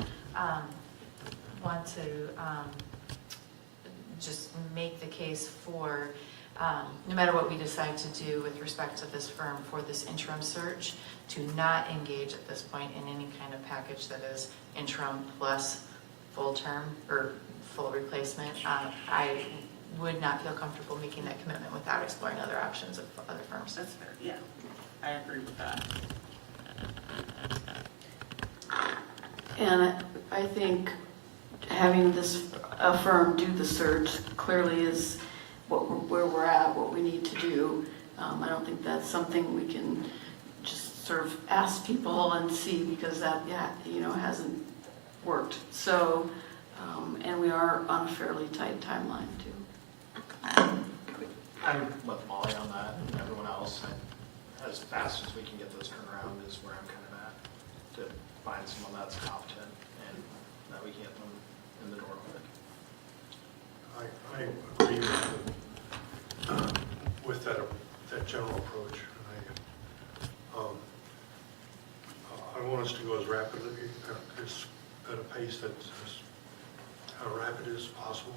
want to just make the case for, no matter what we decide to do with respect to this firm for this interim search, to not engage at this point in any kind of package that is interim plus full term or full replacement. I would not feel comfortable making that commitment without exploring other options of other firms. That's fair, yeah, I agree with that. And I think having a firm do the search clearly is where we're at, what we need to do. I don't think that's something we can just sort of ask people and see, because that, hasn't worked. So, and we are on a fairly tight timeline too. I'm with Molly on that and everyone else. As fast as we can get those turned around is where I'm kind of at, to find someone that's competent and that we can get them in the door quick. I agree with that general approach. I want us to go as rapidly, at a pace that's as rapid as possible.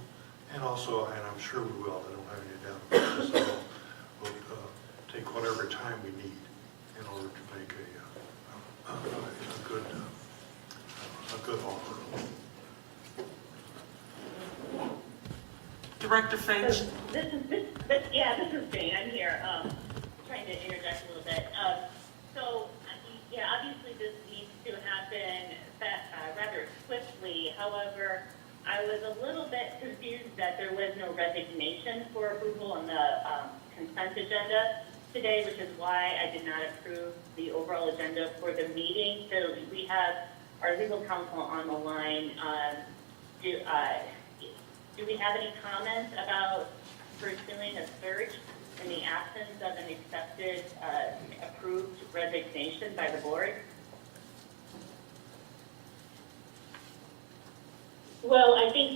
And also, and I'm sure we will, I don't have any doubt about this, we'll take whatever time we need in order to make a good offer. Director Finch? This is Jane. I'm here, trying to interject a little bit. Obviously this needs to happen rather swiftly. However, I was a little bit confused that there was no resignation for approval on the consent agenda today, which is why I did not approve the the overall agenda for the meeting. So we have our legal counsel on the line. Do we have any comments about pursuing a search in the absence of an accepted, approved resignation by the board? Well, I think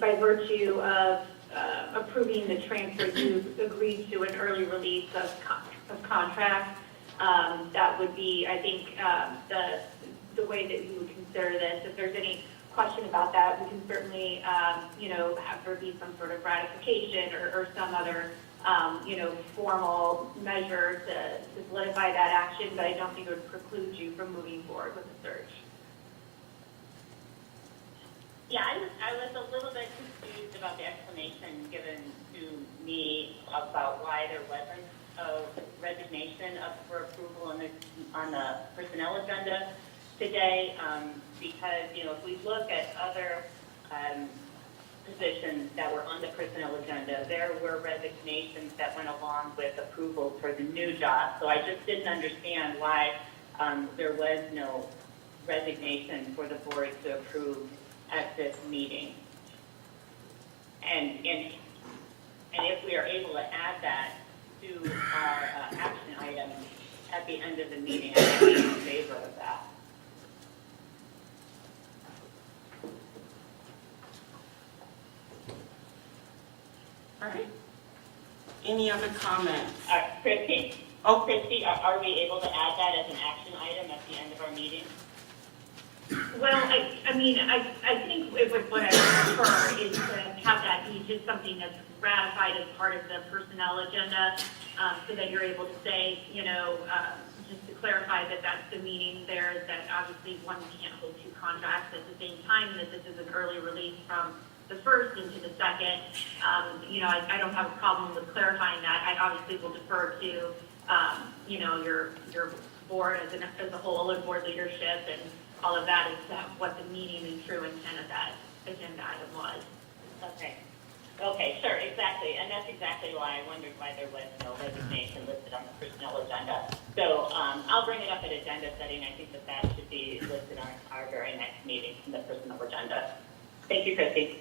by virtue of approving the transfer, you agreed to an early release of contract. That would be, I think, the way that you would consider this. If there's any question about that, we can certainly, have there be some sort of ratification or some other, formal measure to solidify that action, but I don't think it would preclude you from moving forward with the search. Yeah, I was a little bit confused about the explanation given to me about why there wasn't a resignation up for approval on the personnel agenda today, because, if we look at other positions that were on the personnel agenda, there were resignations that went along with approval for the new job. So I just didn't understand why there was no resignation for the board to approve at this meeting. And if we are able to add that to our action item at the end of the meeting, I would be in favor of that. All right. Any other comments? Christy? Oh. Christy, are we able to add that as an action item at the end of our meeting? Well, I think what I would prefer is to have that be just something that's ratified as part of the personnel agenda, so that you're able to say, just to clarify that that's the meaning there, that obviously one can't hold two contracts at the same time, that this is an early release from the first into the second. I don't have a problem with clarifying that. I obviously will defer to, your board as a whole and board leadership and all of that, is what the meaning and true intent of that agenda item was. Okay, sure, exactly. And that's exactly why I wondered why there was no resignation listed on the personnel agenda. So I'll bring it up at agenda setting. I think that should be listed on our very next meeting in the personnel agenda. Thank you, Christy.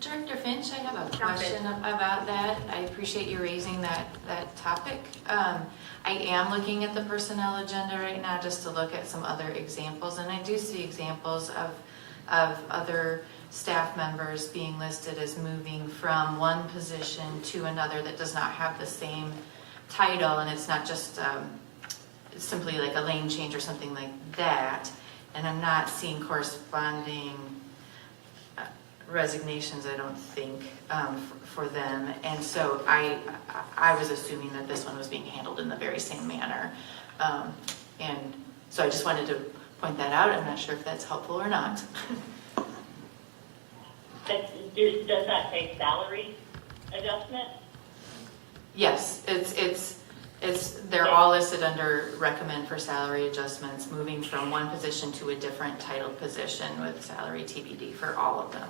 Director Finch, I have a question about that. I appreciate you raising that topic. I am looking at the personnel agenda right now just to look at some other examples, and I do see examples of other staff members being listed as moving from one position to another that does not have the same title, and it's not just simply like a lane change or something like that, and I'm not seeing corresponding resignations, I don't think, for them. And so I was assuming that this one was being handled in the very same manner. And so I just wanted to point that out. I'm not sure if that's helpful or not. Does that say salary adjustment? Yes, they're all listed under recommend for salary adjustments, moving from one position to a different titled position with salary TBD for all of them.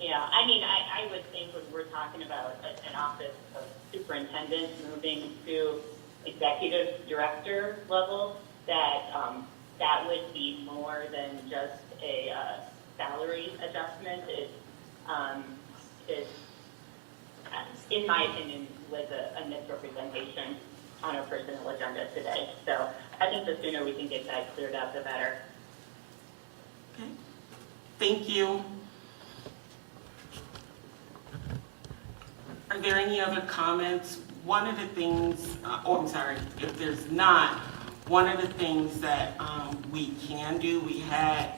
Yeah, I would think when we're talking about an office of superintendent moving to executive director level, that that would be more than just a salary adjustment. It, in my opinion, was a misrepresentation on our personnel agenda today. So I think the sooner we can get that cleared up, the better. Okay. Thank you. Are there any other comments? One of the things, I'm sorry, if there's not, one of the things that we can do, we had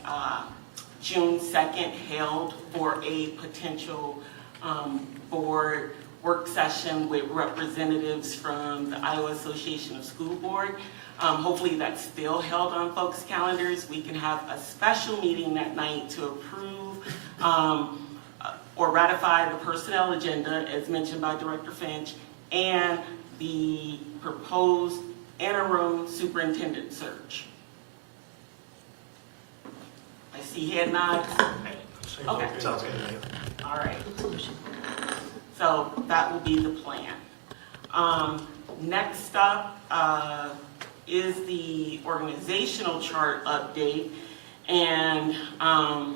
June 2nd held for a potential board work session with representatives from the Iowa Association of School Board. Hopefully that's still held on folks' calendars. We can have a special meeting that night to approve or ratify the personnel agenda, as mentioned by Director Finch, and the proposed interim superintendent search. I see head nods. Okay. Sounds good to me. All right. So that will be the plan. Next up is the organizational chart update. And I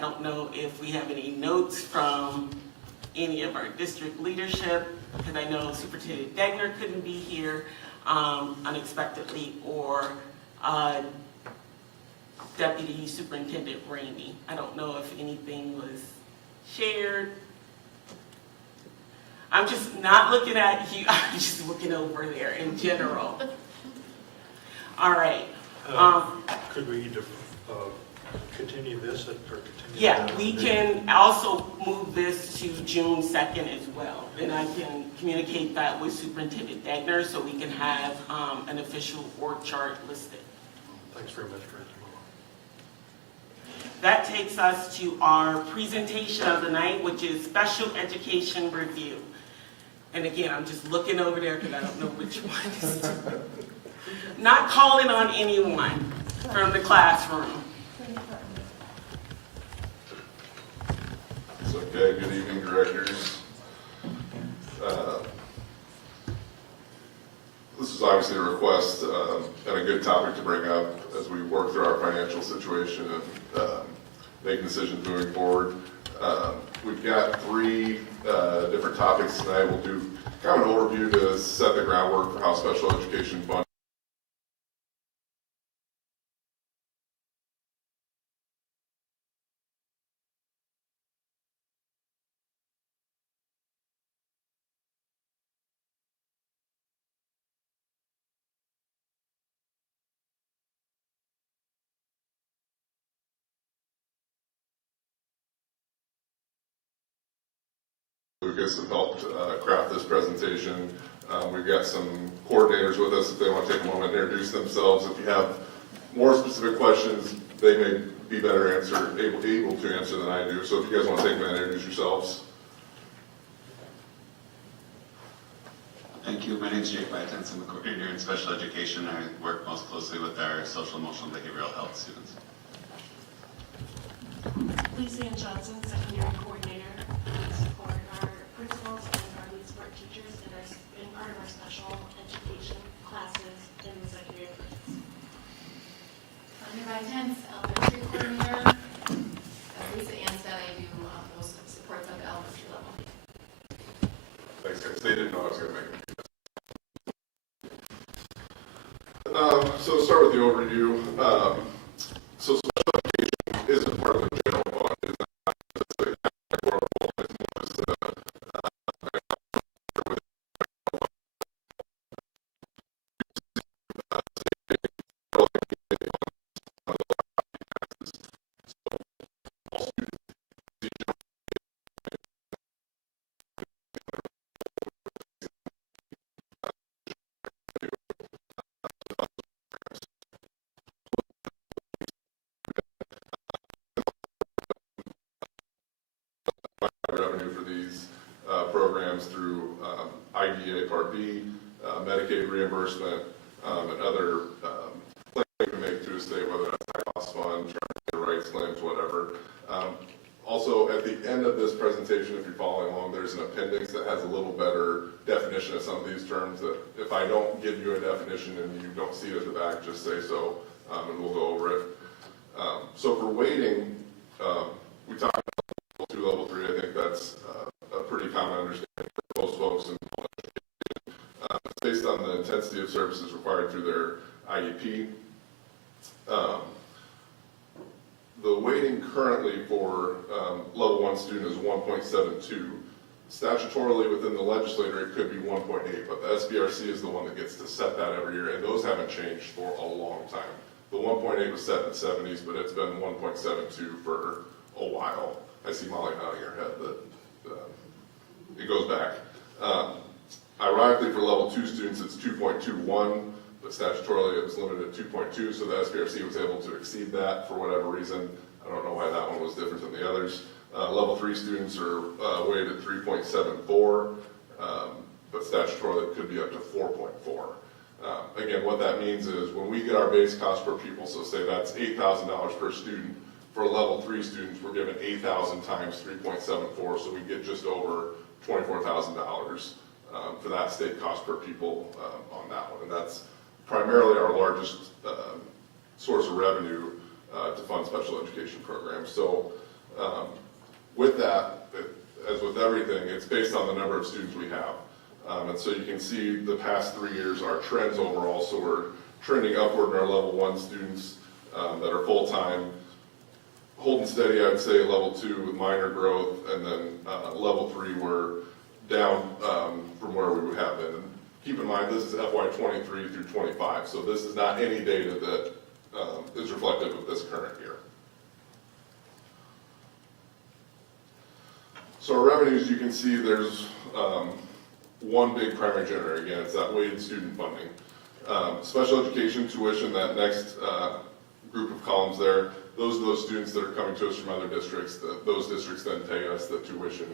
don't know if we have any notes from any of our district leadership, because I know Superintendent Degner couldn't be here unexpectedly, or Deputy Superintendent Ramey. I don't know if anything was shared. I'm just not looking at you, I'm just looking over there in general. All right. Could we continue this or continue? Yeah, that? we can also move this to June 2nd as well. Then I can communicate that with Superintendent Degner so we can have an official org chart listed. Thanks very much, Director. That takes us to our presentation of the night, which is Special Education Review. And again, I'm just looking over there because I don't know which one is. Not calling on anyone from the classroom. It's okay. Good evening, directors. This is obviously a request and a good topic to bring up as we work through our financial situation and make decisions moving forward. We've got three different topics tonight. We'll do kind of an overview to set the groundwork for how special education funds Lucas have helped craft this presentation. We've got some coordinators with us if they want to take a moment and introduce themselves. If you have more specific questions, they may be better able to answer than I do. So if you guys want to take a minute and introduce yourselves. Thank you. My name is Jake Vitens. I'm a coordinator in special education. I work most closely with our social, emotional, and behavioral health students. Lisa Ann Johnson, secondary coordinator. We support our principals and our lead support teachers in part of our special education classes in the secondary grades. Under Vitens, elementary coordinator. Lisa Anstead, I do most supports at the elementary level. Thanks, guys. They didn't know I was going to make it. So to start with the overview, so special education isn't part of the general fund. It's not necessarily categorical. It's more just revenue for these programs through IDEA Part B, Medicaid reimbursement, and other claims we can make to a state, whether that's high cost fund, transfer rights claims, whatever. Also, at the end of this presentation, if you're following along, there's an appendix that has a little better definition of some of these terms that if I don't give you a definition and you don't see it at the back, just say so, and we'll go over it. So for weighting, we talked about level 2, level 3. I think that's a pretty common understanding for most folks in education. It's based on the intensity of services required through their IEP. The weighting currently for level 1 student is 1.72. Statutorily within the legislature, it could be 1.8, but the SBRC is the one that gets to set that every year, and those haven't changed for a long time. The 1.8 was set in the 70s, but it's been 1.72 for a while. I see Molly nodding her head that it goes back. Ironically, for level 2 students, it's 2.21, but statutorily it was limited at 2.2, so the SBRC was able to exceed that for whatever reason. I don't know why that one was different than the others. Level 3 students are weighted at 3.74, but statutorily it could be up to 4.4. Again, what that means is when we get our base cost per pupil, so say that's $8,000 per student, for level 3 students, we're given 8,000 times 3.74, so we get just over $24,000 for that state cost per pupil on that one. And that's primarily our largest source of revenue to fund special education programs. So with that, as with everything, it's based on the number of students we have. And so you can see the past 3 years, our trends overall, so we're trending upward in our level 1 students that are full-time, holding steady, I'd say, level 2 with minor growth, and then level 3 we're down from where we would have been. And keep in mind, this is FY 23 through 25, so this is not any data that is reflective of this current year. So our revenues, you can see there's one big primary generator. Again, it's that weighted student funding. Special education tuition, that next group of columns there, those are those students that are coming to us from other districts. Those districts then pay us the tuition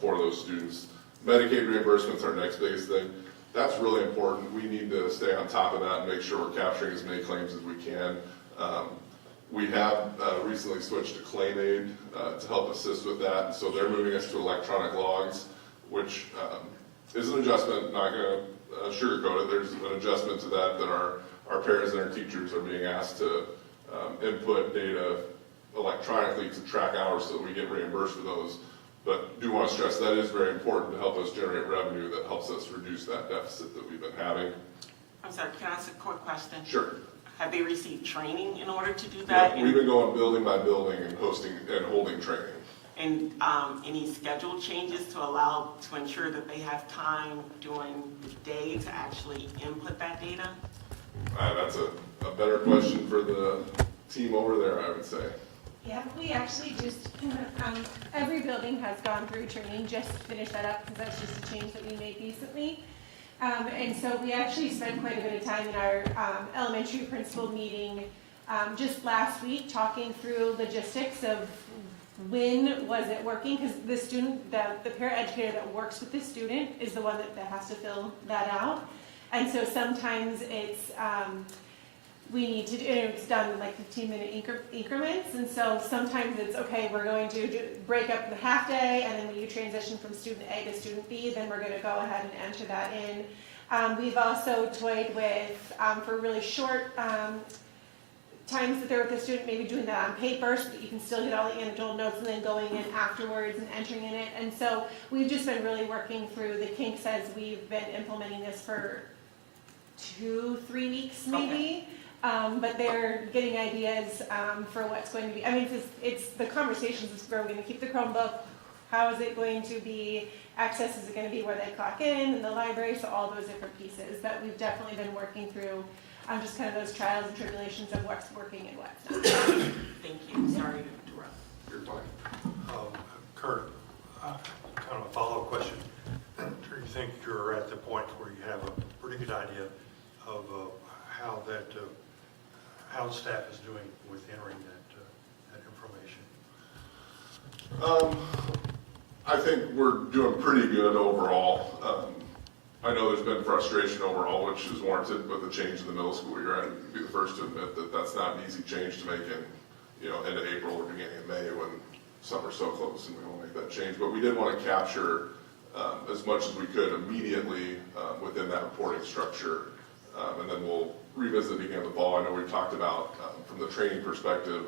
for those students. Medicaid reimbursements are our next biggest thing. That's really important. We need to stay on top of that and make sure we're capturing as many claims as we can. We have recently switched to ClaimAid to help assist with that. So they're moving us to electronic logs, which is an adjustment, not going to sugarcoat it. There's an adjustment to that our parents and our teachers are being asked to input data electronically to track hours so that we get reimbursed for those. But do want to stress that is very important to help us generate revenue that helps us reduce that deficit that we've been having. I'm sorry, can I ask a quick question? Sure. Have they received training in order to do that? Yeah, we've been going building by building and hosting and holding training. And any schedule changes to ensure that they have time during the day to actually input that data? That's a better question for the team over there, I would say. Yeah, we actually just, every building has gone through training, just to finish that up, because that's just a change that we made recently. And so we actually spent quite a bit of time in our elementary principal meeting just last week, talking through logistics of when was it working, because the student, the paraeducator that works with the student is the one that has to fill that out. And so sometimes it's, we need to do, it's done in like 15-minute increments, and so sometimes it's, okay, we're going to break up the half day, and then when you transition from student A to student B, then we're going to go ahead and enter that in. We've also toyed with, for really short times that they're with the student, maybe doing that on paper so that you can still get all the anecdotal notes and then going in afterwards and entering in it. And so we've just been really working through the kinks as we've been implementing this for 2-3 weeks maybe. Okay. But they're getting ideas for what's going to be, I mean, it's the conversations is where we're going to keep the Chromebook, how is it going to be, access is it going to be where they clock in the library, so all those different pieces that we've definitely been working through, just kind of those trials and tribulations of what's working and what's not. Thank you, sorry to interrupt. You're fine. Kurt, kind of a follow-up question. Do you think you're at the point where you have a pretty good idea of how the staff is doing with entering that information? I think we're doing pretty good overall. I know there's been frustration overall, which is warranted with the change in the middle school year. I'd be the first to admit that that's not an easy change to make in, end of April or beginning of May when summer's so close and we want to make that change. But we did want to capture as much as we could immediately within that reporting structure. And then we'll revisit again in the fall. I know we've talked about, from the training perspective,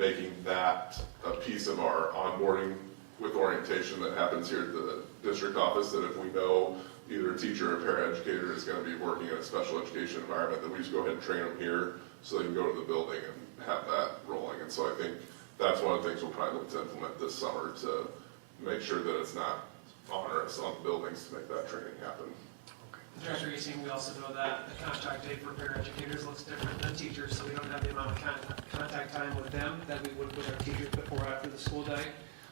making that a piece of our onboarding with orientation that happens here at the district office, that if we know either a teacher or a paraeducator is going to be working in a special education environment, that we just go ahead and train them here so they can go to the building and have that rolling. And so I think that's one of the things we'll probably look to implement this summer to make sure that it's not onerous on the buildings to make that training happen. Director Easing, we also know that the contact date for paraeducators looks different than teachers, so we don't have the amount of contact time with them that we would with our teachers before or after the school day.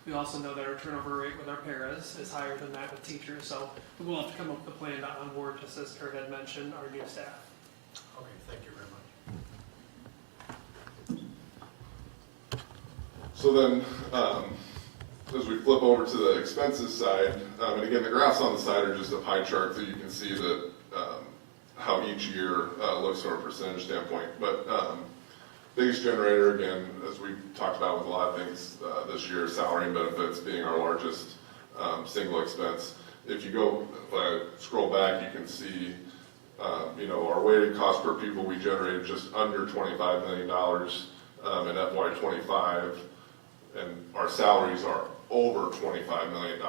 We also know that our turnover rate with our paras is higher than that with teachers, so we will have to come up with a plan to onboard, just as Kurt had mentioned, our new staff. Okay, thank you very much. So then, as we flip over to the expenses side, and again, the graphs on the side are just a pie chart so you can see that how each year looks from a percentage standpoint. But biggest generator, again, as we've talked about with a lot of things this year, salary and benefits being our largest single expense. if I scroll back, you can see, our weighted cost per pupil, we generated just under $25 million in FY '25, and our salaries are over $25 million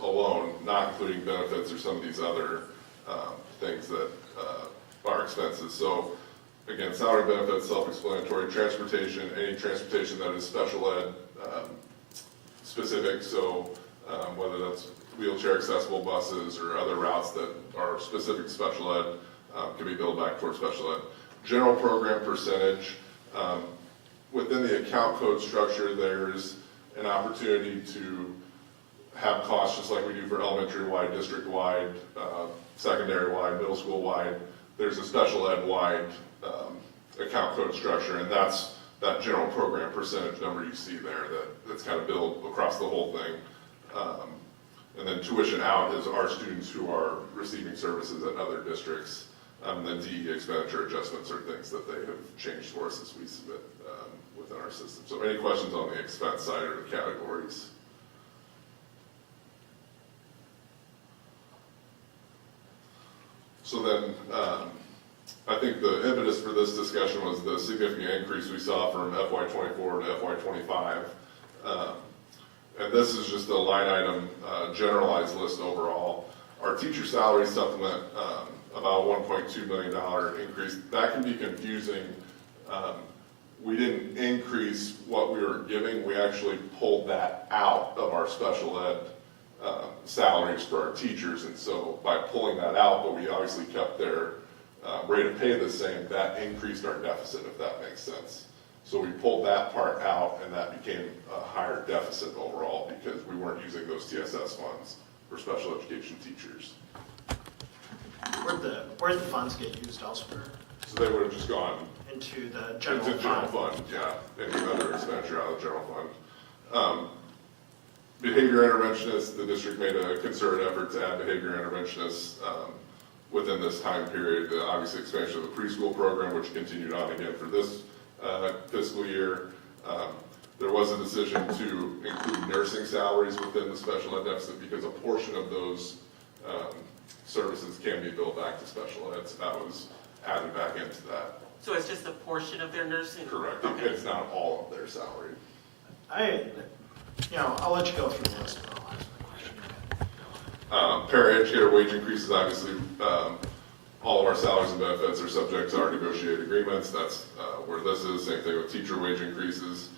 alone, not including benefits or some of these other things that are expenses. So again, salary benefits, self-explanatory. Transportation, any transportation that is special ed specific, so whether that's wheelchair accessible buses or other routes that are specific to special ed can be billed back towards special ed. General program percentage, within the account code structure, there's an opportunity to have costs just like we do for elementary-wide, district-wide, secondary-wide, middle school-wide. There's a special ed-wide account code structure, and that's that general program percentage number you see there that's kind of billed across the whole thing. And then tuition out is our students who are receiving services at other districts. Then DE expenditure adjustments are things that they have changed for us as we submit within our system. So any questions on the expense side or the categories? So then, I think the impetus for this discussion was the significant increase we saw from FY '24 to FY '25. And this is just a line item, generalized list overall. Our teacher salary supplement, about $1.2 million increase. That can be confusing. We didn't increase what we were giving. We actually pulled that out of our special ed salaries for our teachers. And so by pulling that out, but we obviously kept their rate of pay the same, that increased our deficit, if that makes sense. So we pulled that part out, and that became a higher deficit overall because we weren't using those TSS funds for special education teachers. Where'd the funds get used elsewhere? So they would have just gone into the general into fund. general fund, yeah, any other expenditure out of the general fund. Behavior interventionists, the district made a concerted effort to add behavior interventionists within this time period. Obviously, expansion of the preschool program, which continued on again for this fiscal year. There was a decision to include nursing salaries within the special ed deficit because a portion of those services can be billed back to special ed, so that was added back into that. So it's just a portion of their nursing? Correct. Okay. It's not all of their salary. I'll let you go through the list, but I'll ask my question. Paraeducator wage increases, obviously, all of our salaries and benefits are subject to our negotiated agreements. That's where this is. Same thing with teacher wage increases.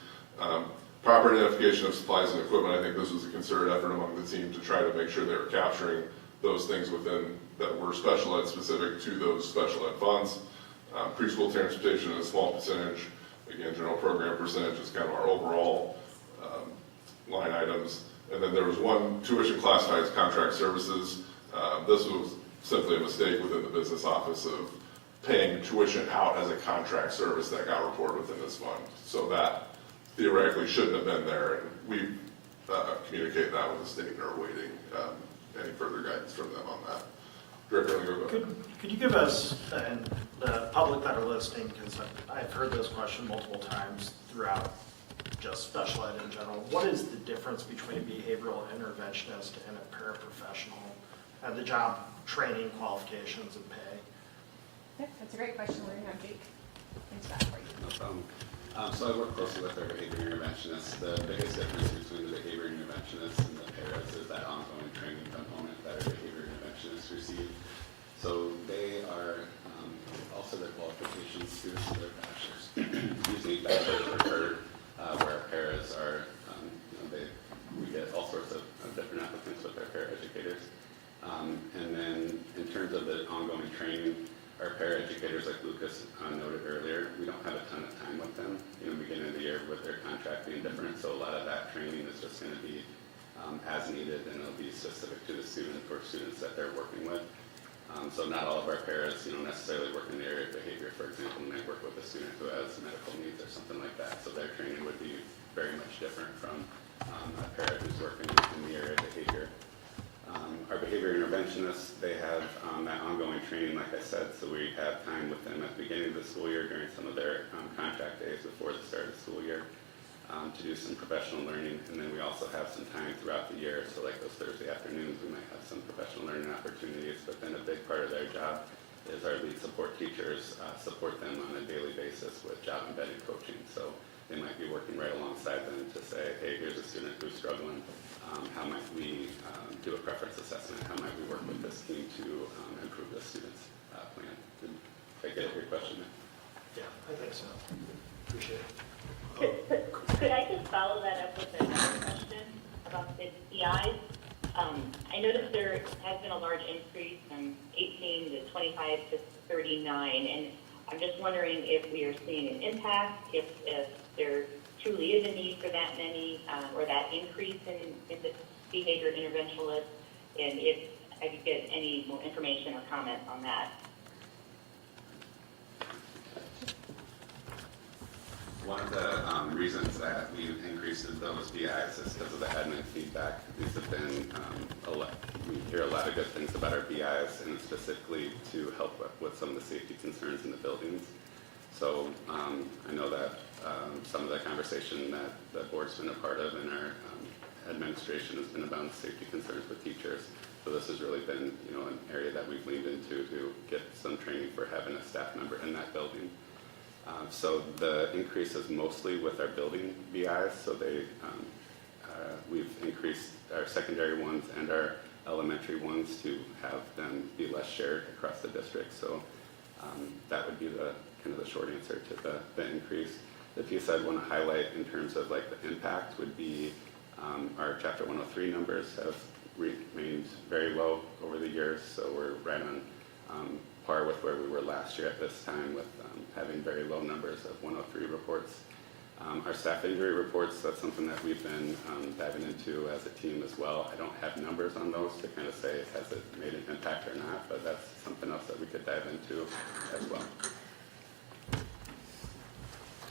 Proper identification of supplies and equipment. I think this was a concerted effort among the team to try to make sure they were capturing those things within that were special ed specific to those special ed funds. Preschool transportation is a small percentage. Again, general program percentage is kind of our overall line items. And then there was one tuition classified as contract services. This was simply a mistake within the business office of paying tuition out as a contract service that got reported within this fund. So that theoretically shouldn't have been there, and we communicated that with the state and are awaiting any further guidance from them on that. Director, go ahead. Could you give us, and the public that are listening, because I've heard this question multiple times throughout just special ed in general, what is the difference between a behavioral interventionist and a paraprofessional, and the job training, qualifications, and pay? Yeah, that's a great question. We're going to have Jake answer that for you. No problem. So I work closely with our behavior interventionists. The biggest difference between the behavior interventionists and the paras is that ongoing training component that our behavior interventionists receive. So they are also their qualifications students of their bachelor's. Usually bachelor's preferred, where our paras are, we get all sorts of different applicants with our paraeducators. And then in terms of the ongoing training, our paraeducators, like Lucas noted earlier, we don't have a ton of time with them. Beginning of the year with their contract being different, so a lot of that training is just going to be as needed, and it'll be specific to the student or students that they're working with. So not all of our paras, necessarily work in the area of behavior. For example, when I work with a student who has medical needs or something like that, so their training would be very much different from a para who's working in the area of behavior. Our behavior interventionists, they have that ongoing training, like I said, so we have time with them at the beginning of the school year during some of their contract days before the start of the school year. to do some professional learning. And then we also have some time throughout the year, so like those Thursday afternoons, we might have some professional learning opportunities. But then a big part of their job is our lead support teachers support them on a daily basis with job embedded coaching. So they might be working right alongside them to say, hey, here's a student who's struggling. How might we do a preference assessment? How might we work with this team to improve the student's plan? Did I get your question? Yeah, I think so. Appreciate it. Could I just follow that up with another question about the PIs? I noticed there has been a large increase from 18 to 25 to 39, and I'm just wondering if we are seeing an impact, if there truly is a need for that many, or that increase in the behavior interventionalists, and if I could get any more information or comments on that. One of the reasons that we've increased those BIs is because of the admin feedback. These have been, we hear a lot of good things about our BIs, and specifically to help with some of the safety concerns in the buildings. So I know that some of the conversation that the board's been a part of and our administration has been about safety concerns with teachers. So this has really been, an area that we've leaned into to get some training for having a staff member in that building. So the increase is mostly with our building BIs. So we've increased our secondary ones and our elementary ones to have them be less shared across the district. So that would be the kind of the short answer to the increase. The piece I'd want to highlight in terms of like the impact would be our Chapter 103 numbers have remained very low over the years. So we're right on par with where we were last year at this time, with having very low numbers of 103 reports. Our staff injury reports, that's something that we've been diving into as a team as well. I don't have numbers on those to kind of say, has it made an impact or not, but that's something else that we could dive into as well.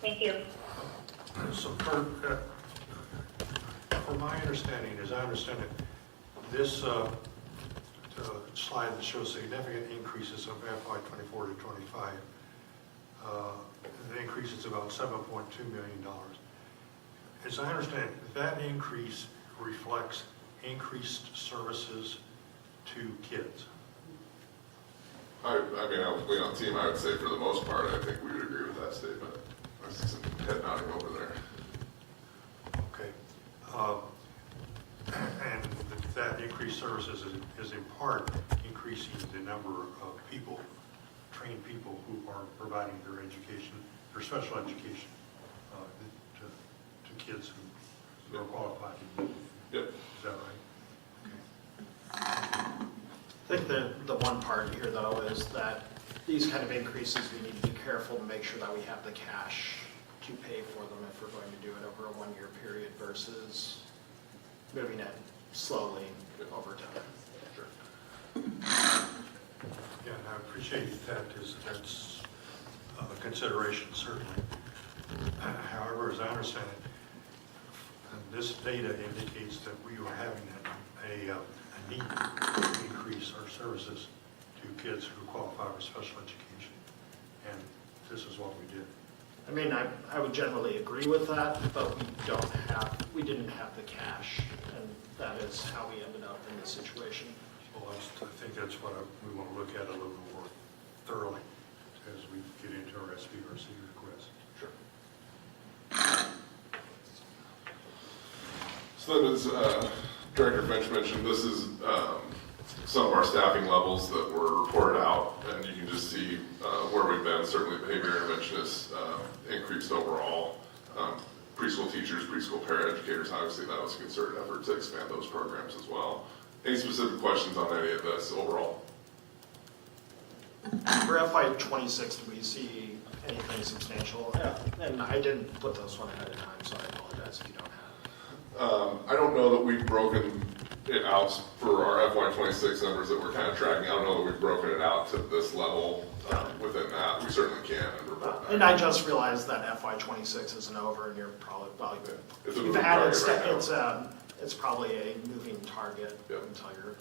Thank you. So for my understanding, as I understand it, this slide that shows significant increases of FY 24 to 25, the increase is about $7.2 million. As I understand it, that increase reflects increased services to kids. I mean, I was leaning on team, I would say for the most part, I think we would agree with that statement. I see some head nodding over there. Okay. And that increased services is in part increasing the number of people, trained people who are providing their education, their special education to kids who are qualified. Yep. Is that right? I think the one part here, though, is that these kind of increases, we need to be careful to make sure that we have the cash to pay for them if we're going to do it over a one-year period versus moving it slowly over time. Yeah, and I appreciate that's a consideration, certainly. However, as I understand it, this data indicates that we are having a need to increase our services to kids who qualify for special education, and this is what we did. I mean, I would generally agree with that, but we didn't have the cash, and that is how we ended up in this situation. Well, I think that's what we want to look at a little more thoroughly as we get into our SBRC request. Sure. So that is, Director Finch mentioned, this is some of our staffing levels that were reported out, and you can just see where we've been. Certainly behavior interventionists increased overall. Preschool teachers, preschool paraeducators, obviously that was a concerted effort to expand those programs as well. Any specific questions on any of this overall? For FY 26, do we see anything substantial? Yeah. And I didn't put those one ahead of time, so I apologize if you don't have it. I don't know that we've broken it out for our FY 26 numbers that we're kind of tracking. I don't know that we've broken it out to this level within that. We certainly can. And I just realized that FY 26 isn't over, and you're probably, it's a you've moving added target right now. it's probably a moving target until you're,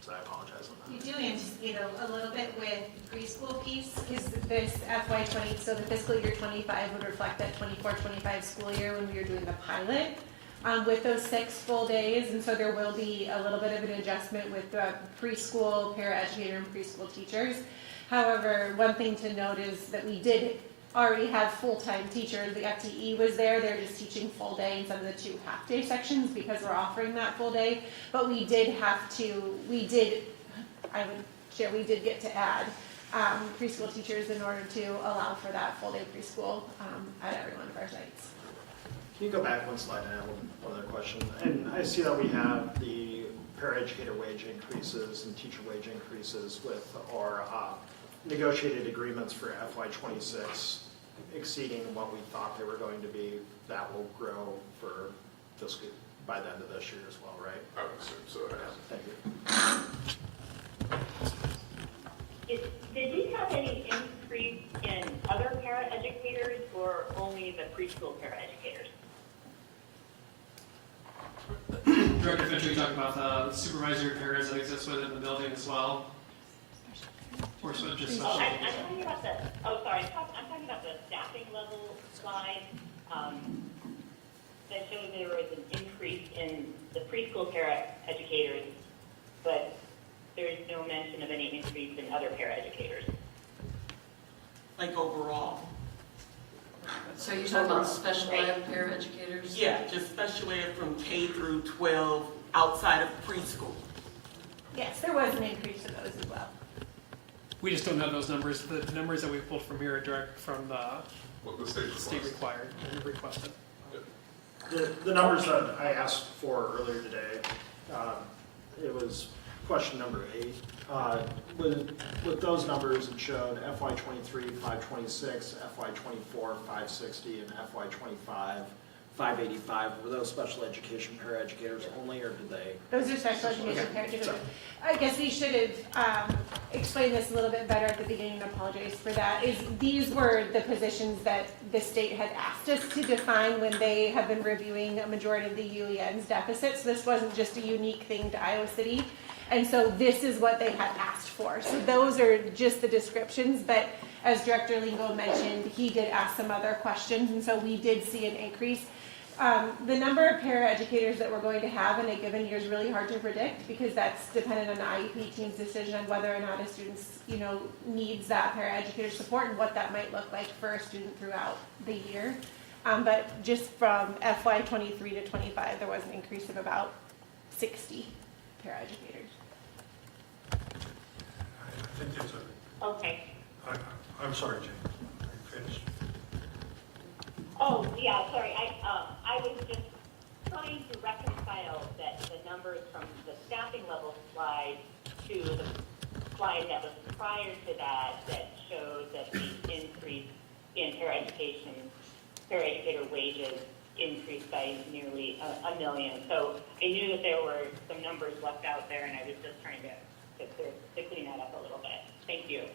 so. I apologize on that. You do anticipate a little bit with preschool piece, because this FY '20, so the fiscal year '25 would reflect that '24-25 school year when we were doing the pilot, with those 6 full days, and so there will be a little bit of an adjustment with preschool paraeducator and preschool teachers. However, one thing to note is that we did already have full-time teachers. The FTE was there. They're just teaching full day instead of the 2 half-day sections because we're offering that full day. But we did get to add preschool teachers in order to allow for that full-day preschool at every one of our sites. Can you go back one slide? I have one other question. And I see that we have the paraeducator wage increases and teacher wage increases with our negotiated agreements for FY '26 exceeding what we thought they were going to be. That will grow for fiscal by the end of this year as well, right? I would assume so, yeah. Thank you. Did we have any increase in other paraeducators or only the preschool paraeducators? Director Finch, are you talking about the supervisory pairs that exist within the building as well? Or so just special? I'm talking about I'm talking about the staffing level slide that shows there was an increase in the preschool paraeducators, but there is no mention of any increase in other paraeducators. Like overall? So you're talking about special ed paraeducators? Yeah, just special ed from K through 12 outside of preschool. Yes, there was an increase in those as well. We just don't have those numbers. The numbers that we pulled from here are direct from What the state required and requested. The numbers that I asked for earlier today, it was question number 8. With those numbers, it showed FY '23 526, FY '24 560, and FY '25 585. Were those special education paraeducators only, or did they? Those are special education paraeducators. I guess we should have explained this a little bit better at the beginning, and apologize for that. These were the positions that the state had asked us to define when they have been reviewing a majority of the UEN's deficits. This wasn't just a unique thing to Iowa City. And so this is what they had asked for. So those are just the descriptions, but as Director Lingo mentioned, he did ask some other questions, and so we did see an increase. The number of paraeducators that we're going to have in a given year is really hard to predict because that's dependent on the IEP team's decision on whether or not a student, needs that paraeducator support and what that might look like for a student throughout the year. But just from FY '23 to '25, there was an increase of about 60 paraeducators. I think there's a, Okay. I'm sorry, Jane, are you finished? Oh, yeah, sorry. I was just trying to reconcile the numbers from the staffing level slide to the slide that was prior to that showed that the increase in paraeducator wages increased by nearly $1 million. So I knew that there were some numbers left out there, and I was just trying to clean that up a little bit. Thank you.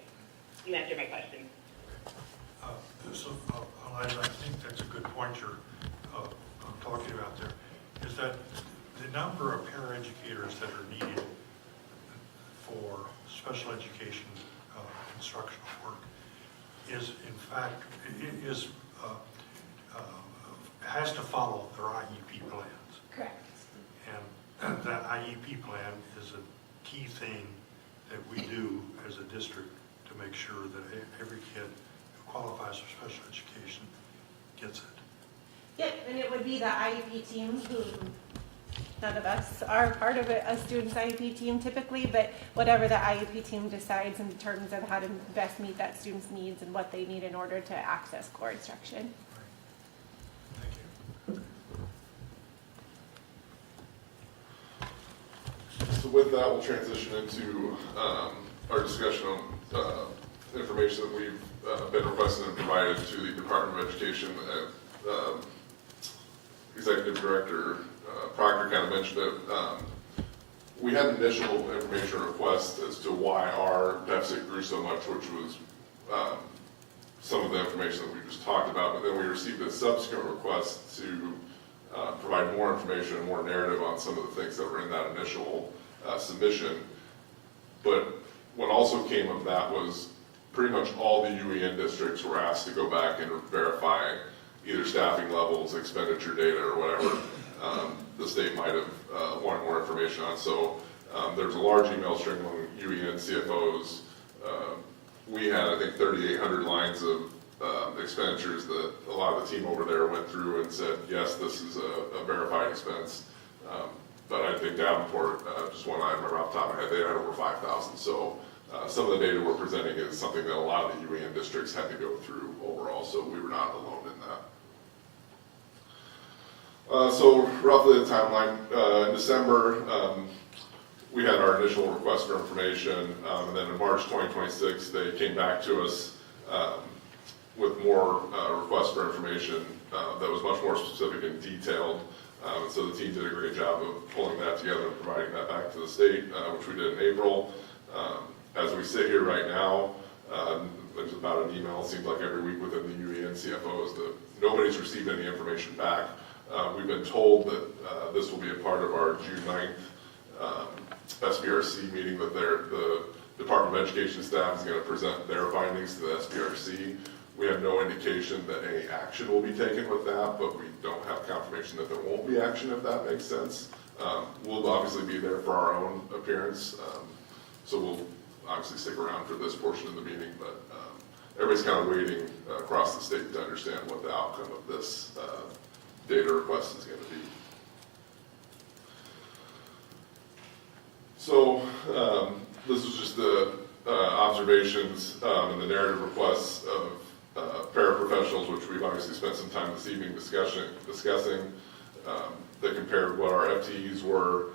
You answered my question. Eliza, I think that's a good point you're talking about there, is that the number of paraeducators that are needed for special education instructional work is, in fact, has to follow their IEP plans. Correct. And that IEP plan is a key thing that we do as a district to make sure that every kid who qualifies for special education gets it. Yep, and it would be the IEP team who, none of us are part of a student's IEP team typically, but whatever the IEP team decides in terms of how to best meet that student's needs and what they need in order to access core instruction. So with that, we'll transition into our discussion on information that we've been requested and provided to the Department of Education. Executive Director Proctor kind of mentioned it. We had an initial information request as to why our deficit grew so much, which was some of the information that we just talked about, but then we received a subsequent request to provide more information and more narrative on some of the things that were in that initial submission. But what also came of that was pretty much all the UEN districts were asked to go back and verify either staffing levels, expenditure data, or whatever the state might have wanted more information on. So there's a large email string among UEN CFOs. We had, I think, 3,800 lines of expenditures that a lot of the team over there went through and said, yes, this is a verified expense. But I think Davenport, just one item off the top of my head, they had over 5,000. So some of the data we're presenting is something that a lot of the UEN districts had to go through overall, so we were not alone in that. So roughly the timeline, in December, we had our initial request for information, and then in March 2026, they came back to us with more requests for information that was much more specific and detailed. And so the team did a great job of pulling that together and providing that back to the state, which we did in April. As we sit here right now, there's about an email, it seems like every week within the UEN CFOs that nobody's received any information back. We've been told that this will be a part of our June 9th SBRC meeting, that the Department of Education staff is going to present their findings to the SBRC. We have no indication that any action will be taken with that, but we don't have confirmation that there won't be action, if that makes sense. We'll obviously be there for our own appearance, so we'll obviously stick around for this portion of the meeting, but everybody's kind of waiting across the state to understand what the outcome of this data request is going to be. So this was just the observations and the narrative requests of paraprofessionals, which we've obviously spent some time this evening discussing. That compared what our FTEs were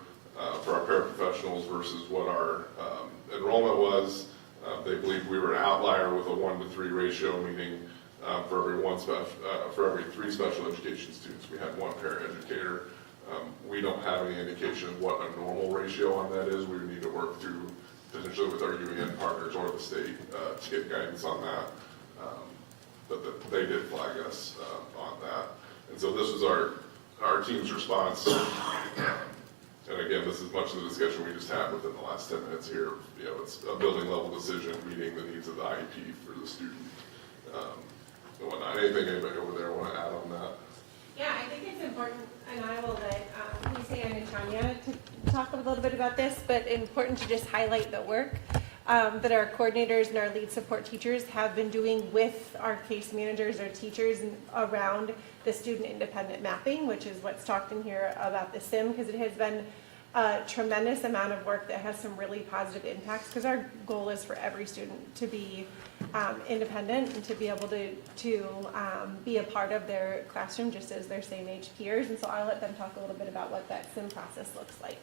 for our paraprofessionals versus what our enrollment was. They believe we were an outlier with a 1-to-3 ratio, meaning for every 3 special education students, we had 1 paraeducator. We don't have any indication of what a normal ratio on that is. We would need to work through potentially with our UEN partners or the state to get guidance on that. But they did flag us on that. And so this was our team's response. And again, this is much of the discussion we just had within the last 10 minutes here. You know, it's a building level decision, meeting the needs of the IEP for the student. And whatnot. Anything anybody over there want to add on that? Yeah, I think it's important, and I will let Lisa and Tanya to talk a little bit about this, but important to just highlight the work that our coordinators and our lead support teachers have been doing with our case managers or teachers around the student independent mapping, which is what's talked in here about the SIM, because it has been a tremendous amount of work that has some really positive impacts, because our goal is for every student to be independent and to be able to be a part of their classroom just as their same age peers. And so I'll let them talk a little bit about what that SIM process looks like.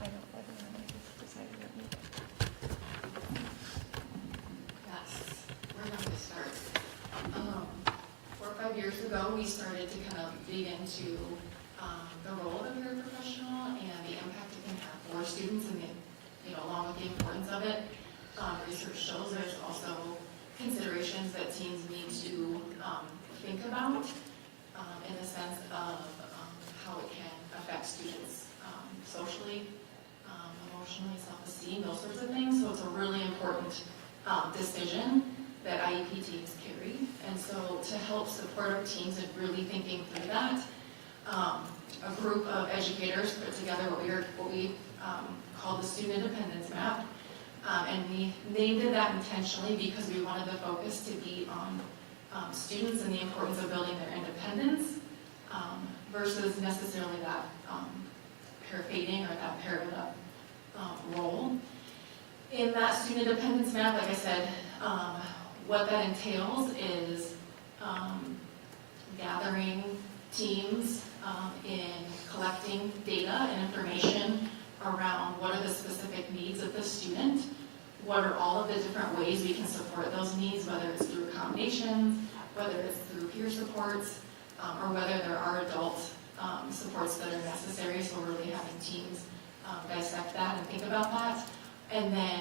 I don't know, I just decided to make it. Yes, where do we start? 4 or 5 years ago, we started to kind of dig into the role of a paraprofessional and the impact it can have for students, and along with the importance of it. Research shows there's also considerations that teens need to think about in the sense of how it can affect students socially, emotionally, self-esteem, those sorts of things. So it's a really important decision that IEP teams carry. And so to help support our teams in really thinking through that, a group of educators put together what we called the Student Independence Map. And we named it that intentionally because we wanted the focus to be on students and the importance of building their independence versus necessarily that parafading or that parent role. In that Student Independence Map, like I said, what that entails is gathering teams in collecting data and information around what are the specific needs of the student, what are all of the different ways we can support those needs, whether it's through accommodations, whether it's through peer supports, or whether there are adult supports that are necessary. So really having teams dissect that and think about that. And then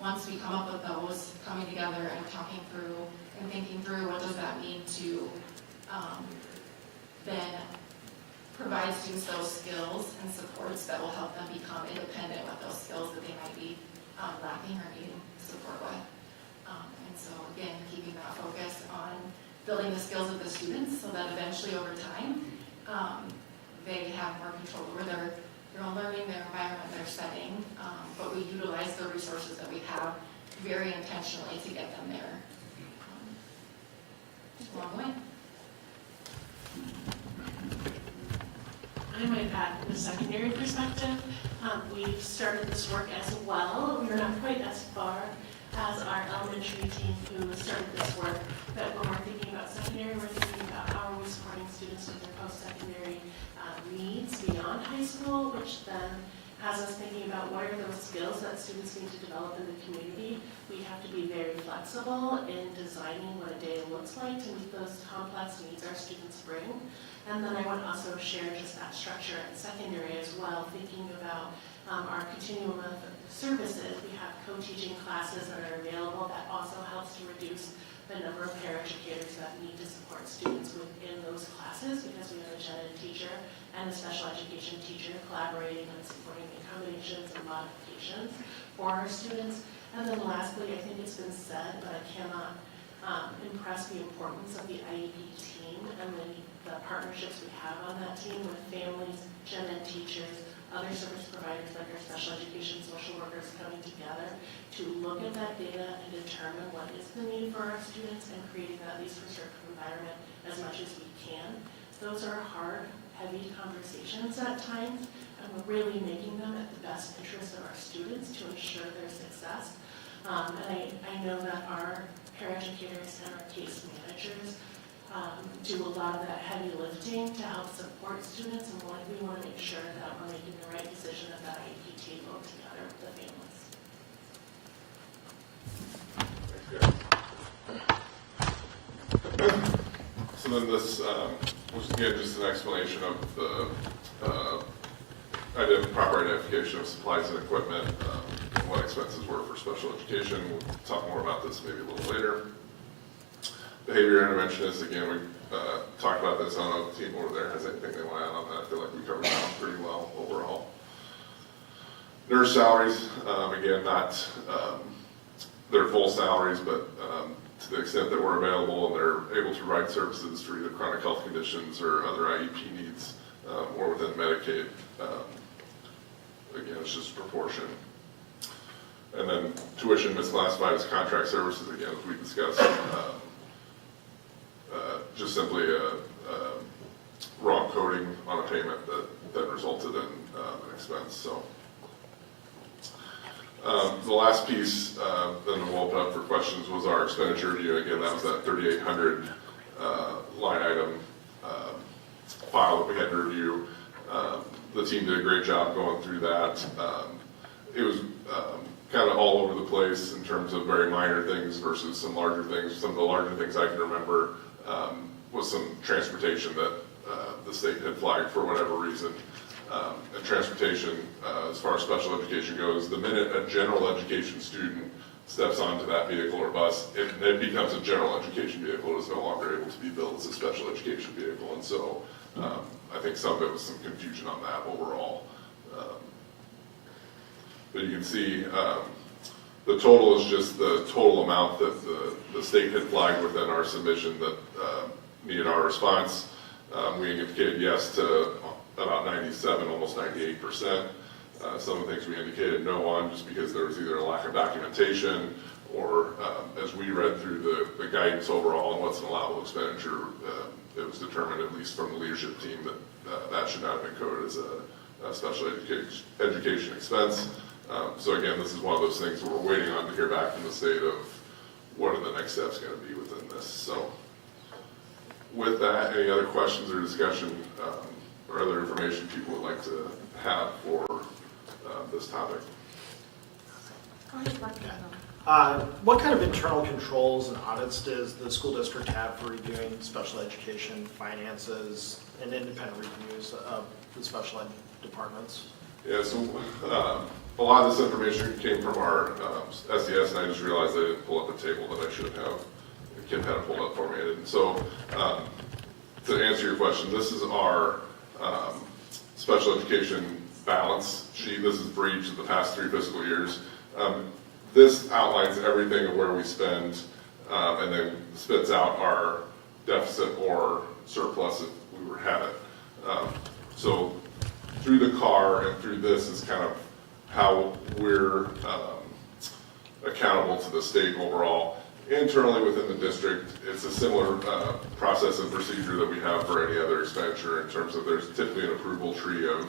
once we come up with those, coming together and talking through and thinking through what does that mean to then provide students those skills and supports that will help them become independent with those skills that they might be lacking or needing support with. And so again, keeping that focus on building the skills of the students so that eventually over time, they have more control over their own learning, their environment, their setting, but we utilize the resources that we have very intentionally to get them there. It's a long way. I might add from the secondary perspective, we've started this work as well. We're not quite as far as our elementary team who started this work, but when we're thinking about secondary, we're thinking about how are we supporting students with their post-secondary needs beyond high school, which then has us thinking about what are those skills that students need to develop in the community. We have to be very flexible in designing what a day looks like to meet those complex needs our students bring. And then I want to also share just that structure at secondary as well, thinking about our continuum of services. We have co-teaching classes that are available that also helps to reduce the number of paraeducators that need to support students within those classes because we have a gen ed teacher and a special education teacher collaborating on supporting accommodations and modifications for our students. And then lastly, I think it's been said, but I cannot impress the importance of the IEP team and the partnerships we have on that team with families, gen ed teachers, other service providers like our special education social workers coming together to look at that data and determine what is the need for our students and creating that least restrictive environment as much as we can. Those are hard, heavy conversations at times, and we're really making them at the best interest of our students to ensure their success. And I know that our paraeducators and our case managers do a lot of that heavy lifting to help support students, and we want to make sure that we're making the right decision at that IEP table together with the families. So then this was again just an explanation of the proper identification of supplies and equipment, and what expenses were for special education. We'll talk more about this maybe a little later. Behavior interventionists, again, we talked about this. I don't know if the team over there has anything they want to add on that. I feel like we covered that pretty well overall. Nurse salaries, again, not their full salaries, but to the extent that we're available and they're able to provide services for either chronic health conditions or other IEP needs or within Medicaid. Again, it's just proportion. And then tuition misclassified as contract services, again, as we discussed, just simply a wrong coding on a payment that resulted in an expense. So the last piece, then we'll open up for questions, was our expenditure review. Again, that was that 3,800 line item file that we had to review. The team did a great job going through that. It was kind of all over the place in terms of very minor things versus some larger things. Some of the larger things I can remember was some transportation that the state had flagged for whatever reason. And transportation, as far as special education goes, the minute a general education student steps onto that vehicle or bus, it becomes a general education vehicle. It is no longer able to be billed as a special education vehicle. And so I think some of it was some confusion on that overall. But you can see the total is just the total amount that the state had flagged within our submission that needed our response. We indicated yes to about 97, almost 98%. Some of the things we indicated no on just because there was either a lack of documentation or as we read through the guidance overall on what's an allowable expenditure, it was determined, at least from the leadership team, that that should not have been coded as a special education expense. So again, this is one of those things where we're waiting on to hear back from the state of what are the next steps going to be within this. So with that, any other questions or discussion or other information people would like to have for this topic? What kind of internal controls and audits does the school district have for reviewing special education finances and independent reviews of the special ed departments? Yeah, so a lot of this information came from our SES, and I just realized I didn't pull up a table that I should have. Kim had it pulled up for me. And so to answer your question, this is our special education balance sheet. This is for each of the past 3 fiscal years. This outlines everything of where we spend, and then spits out our deficit or surplus if we were had it. So through the CAR and through this is kind of how we're accountable to the state overall. Internally within the district, it's a similar process and procedure that we have for any other expenditure in terms of there's typically an approval tree of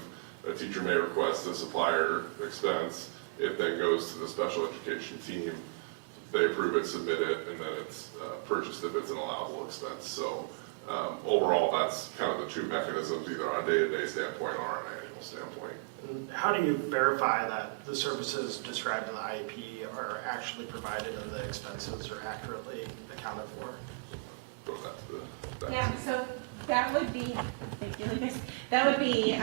a teacher may request a supplier expense. It then goes to the special education team. They approve it, submit it, and then it's purchased if it's an allowable expense. So overall, that's kind of the 2 mechanisms, either on a day-to-day standpoint or on an annual standpoint. How do you verify that the services described in the IEP are actually provided and the expenses are accurately accounted for? Go back to the Yeah, so that would be, thank you, Lucas. That would be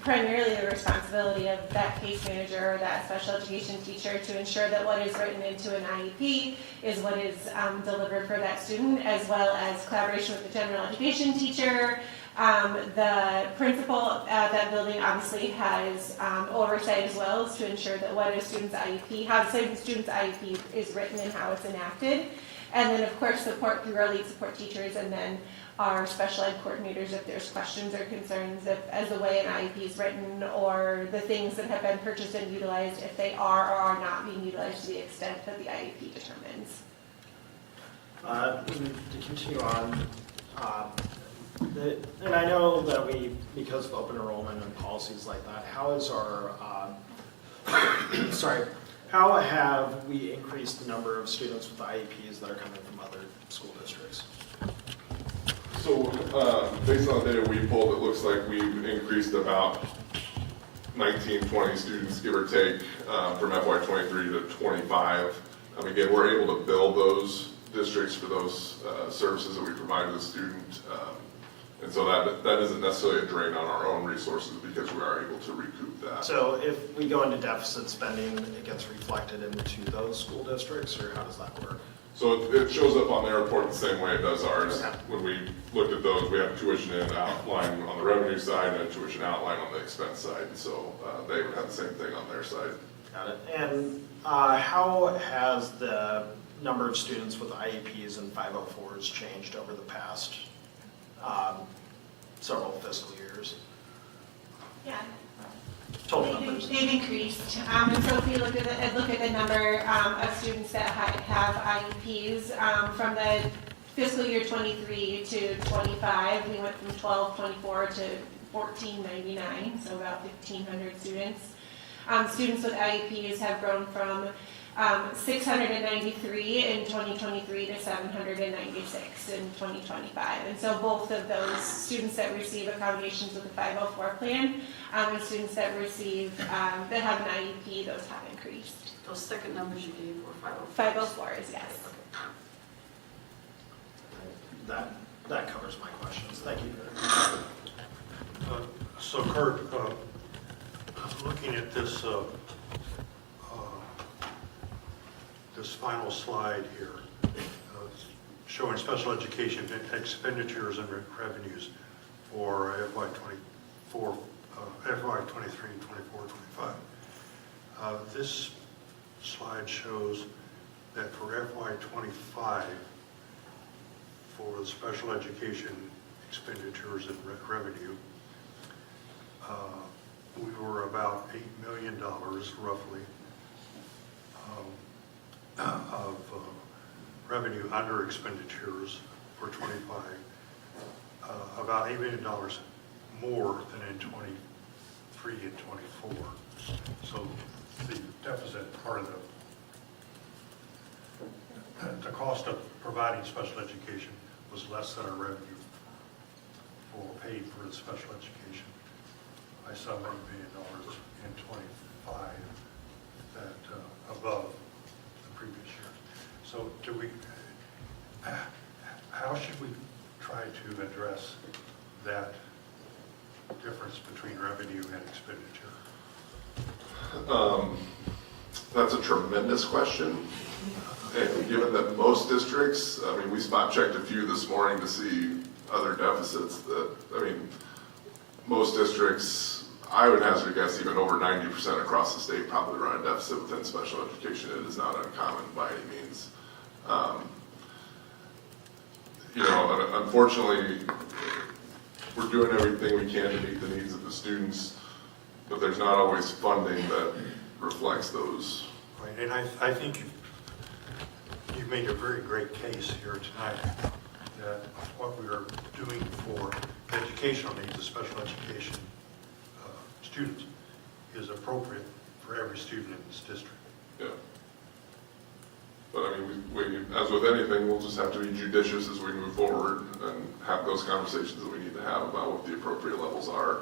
primarily the responsibility of that case manager or that special education teacher to ensure that what is written into an IEP is what is delivered for that student, as well as collaboration with the general education teacher. The principal at that building obviously has oversight as well as to ensure that what a student's IEP, how the student's IEP is written and how it's enacted. And then, of course, support through our lead support teachers and then our special ed coordinators if there's questions or concerns as the way an IEP is written or the things that have been purchased and utilized, if they are or are not being utilized to the extent that the IEP determines. To continue on, and I know that because of open enrollment and policies like that, how is our, how have we increased the number of students with IEPs that are coming from other school districts? So based on the data we pulled, it looks like we've increased about 19, 20 students, give or take, from FY23 to 25. Again, we're able to bill those districts for those services that we provide to the student. And so that isn't necessarily a drain on our own resources because we are able to recoup that. So if we go into deficit spending, it gets reflected into those school districts, or how does that work? So it shows up on their report the same way it does ours. Okay. When we looked at those, we have tuition in outline on the revenue side and a tuition outline on the expense side. So they would have the same thing on their side. Got it. And how has the number of students with IEPs and 504s changed over the past several fiscal years? Yeah. Total numbers. They've increased. And so if we look at the number of students that have IEPs from the fiscal year 23 to 25, we went from 1224 to 1499, so about 1,500 students. Students with IEPs have grown from 693 in 2023 to 796 in 2025. And so both of those students that receive accommodations with the 504 plan and students that receive, that have an IEP, those have increased. Those second numbers you gave were 504 is yes. That covers my questions. Thank you. So Kurt, looking at this this final slide here, showing special education expenditures and revenues for FY23 and 24-25. This slide shows that for FY25, for the special education expenditures and revenue, we were about $8 million roughly of revenue under expenditures for 25, about $8 million more than in 23 and 24. So the deficit part of the cost of providing special education was less than our revenue for paid for the special education. I saw $8 million in 25 that above the previous year. So how should we try to address that difference between revenue and expenditure? That's a tremendous question. And given that most districts, we spot checked a few this morning to see other deficits that, most districts, I would hazard a guess, even over 90% across the state probably run a deficit within special education. It is not uncommon by any means. You know, unfortunately, we're doing everything we can to meet the needs of the students, but there's not always funding that reflects those. Right, and I think you've made a very great case here tonight that what we are doing for educational needs of special education students is appropriate for every student in this district. Yeah. But I mean, we, as with anything, we'll just have to be judicious as we move forward and have those conversations that we need to have about what the appropriate levels are.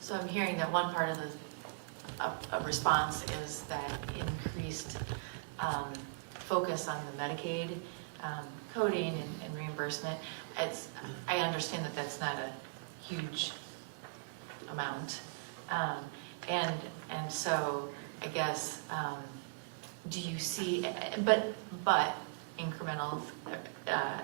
So I'm hearing that one part of the response is that increased focus on the Medicaid coding and reimbursement. I understand that that's not a huge amount, and so I guess do you see? But incremental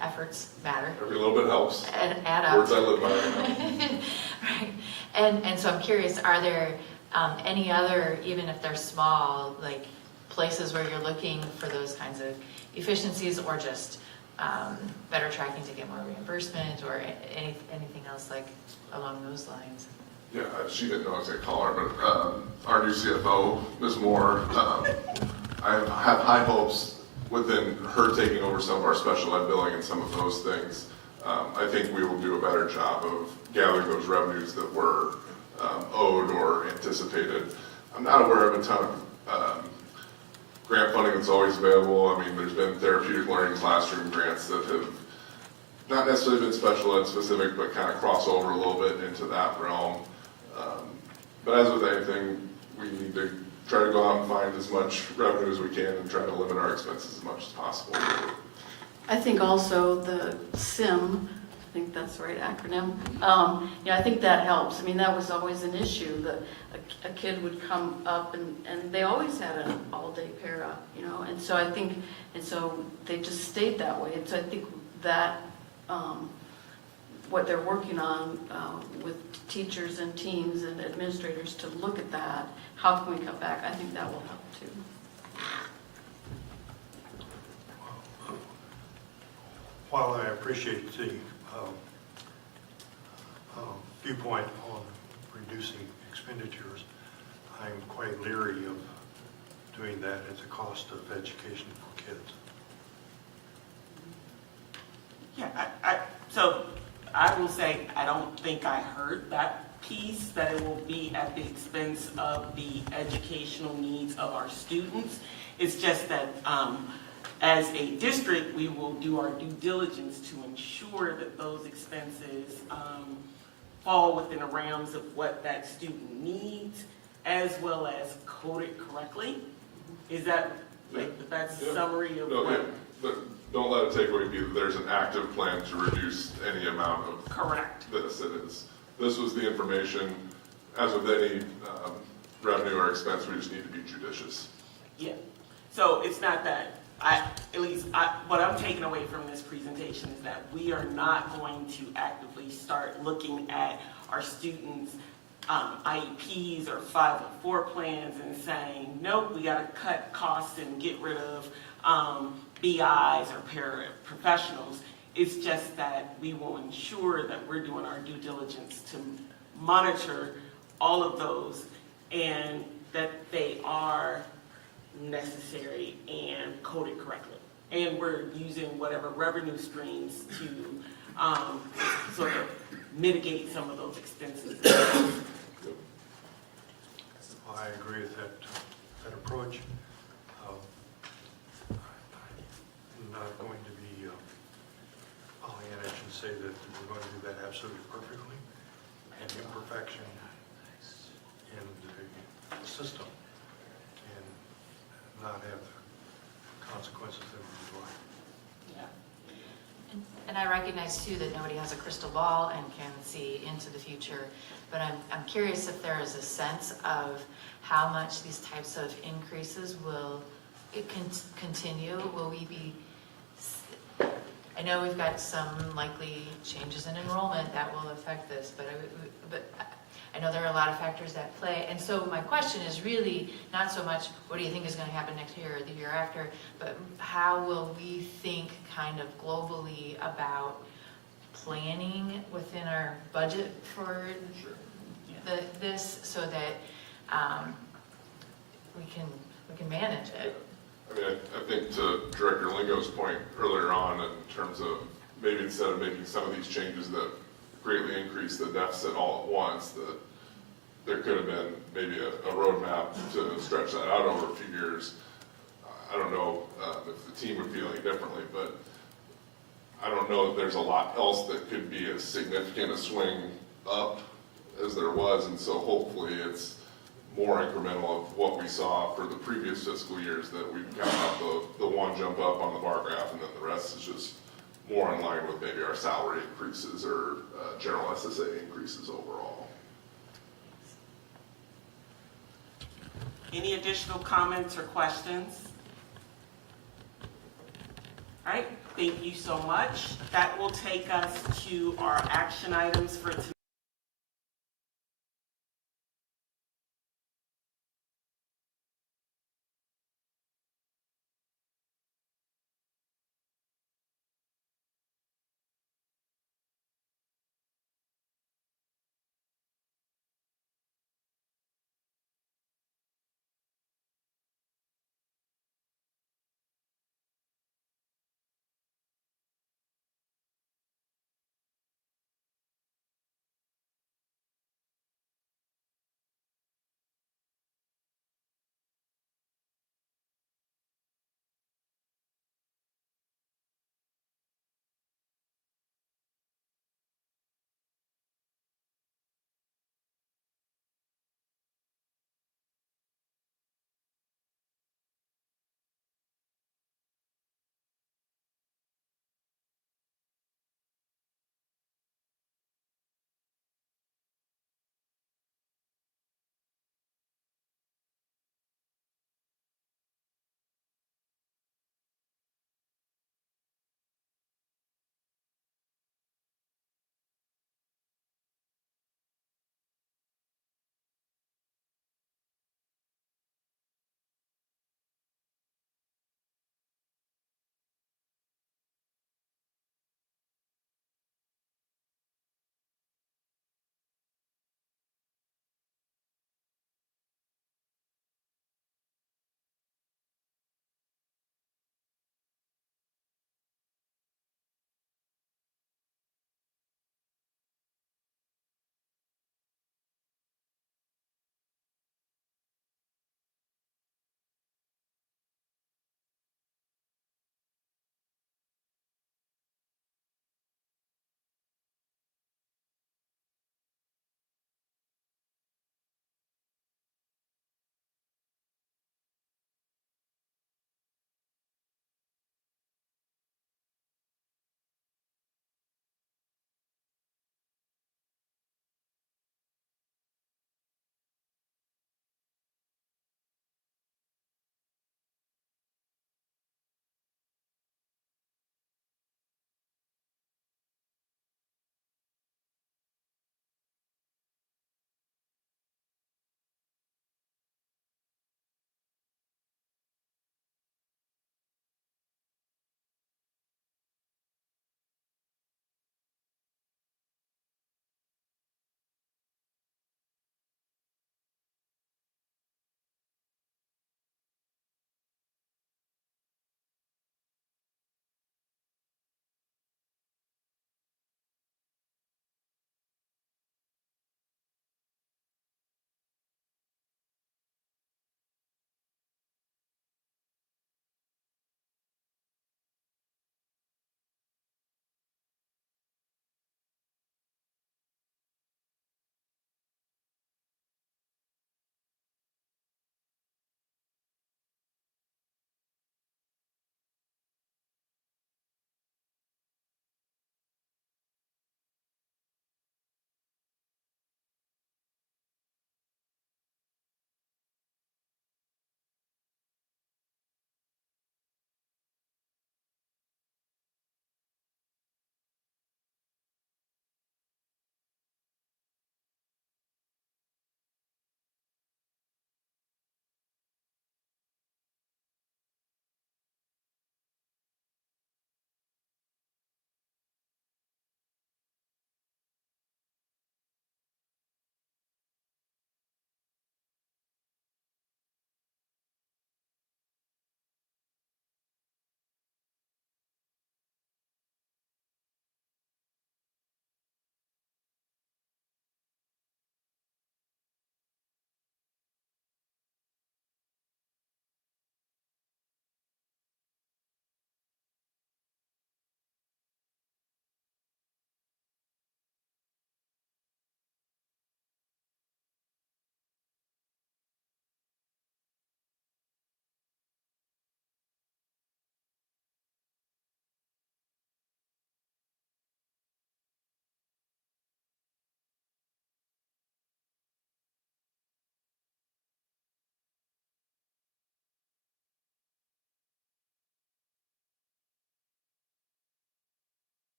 efforts matter. Every little bit helps. And add up. Words I live by right now. Right, and so I'm curious, are there any other, even if they're small, like places where you're looking for those kinds of efficiencies, or just better tracking to get more reimbursement, or anything else like along those lines? Yeah, she didn't know I was going to call her, but our new CFO, Ms. Moore, I have high hopes within her taking over some of our special ed billing and some of those things. I think we will do a better job of gathering those revenues that were owed or anticipated. I'm not aware of a ton of grant funding that's always available. I mean, there's been therapeutic learning classroom grants that have not necessarily been special ed specific, but kind of cross over a little bit into that realm. But as with anything, we need to try to go out and find as much revenue as we can and try to limit our expenses as much as possible. I think also the SIM, I think that's the right acronym, I think that helps. I mean, that was always an issue, that a kid would come up and they always had an all-day para, and so I think, they just stayed that way. And so I think that what they're working on with teachers and teams and administrators to look at that, how can we cut back, I think that will help too. While I appreciate the viewpoint on reducing expenditures, I'm quite leery of doing that at the cost of education for kids. Yeah, so I will say, I don't think I heard that piece, that it will be at the expense of the educational needs of our students. It's just that as a district, we will do our due diligence to ensure that those expenses fall within the realms of what that student needs, as well as code it correctly. Is that like the best summary of what? Yeah, but don't let it take away that there's an active plan to reduce any amount of Correct. this. This was the information. As with any revenue or expense, we just need to be judicious. Yeah. So it's not that, what I'm taking away from this presentation is that we are not going to actively start looking at our students' IEPs or 504 plans and saying, nope, we got to cut costs and get rid of BIs or paraprofessionals. It's just that we will ensure that we're doing our due diligence to monitor all of those and that they are necessary and coded correctly. And we're using whatever revenue streams to sort of mitigate some of those expenses. I agree with that approach. I'm not going to be Pollyannish and say that we're going to do that absolutely perfectly, and imperfection in the system can not have the consequences that we would like. And I recognize too that nobody has a crystal ball and can see into the future, but I'm curious if there is a sense of how much these types of increases will continue. Will we be I know we've got some likely changes in enrollment that will affect this, but I know there are a lot of factors at play. And so my question is really not so much, what do you think is going to happen next year or the year after, but how will we think kind of globally about planning within our budget for this so that we can manage it? I mean, I think to Director Lingo's point earlier on, in terms of maybe instead of making some of these changes that greatly increase the deficit all at once, that there could have been maybe a roadmap to stretch that out over a few years. I don't know if the team would feel any differently, but I don't know if there's a lot else that could be as significant a swing up as there was, and so hopefully it's more incremental of what we saw for the previous fiscal years, that we kind of have the one jump up on the bar graph, and then the rest is just more in line with maybe our salary increases or general SSA increases overall. Any additional comments or questions? All right, thank you so much. That will take us to our action items for tonight.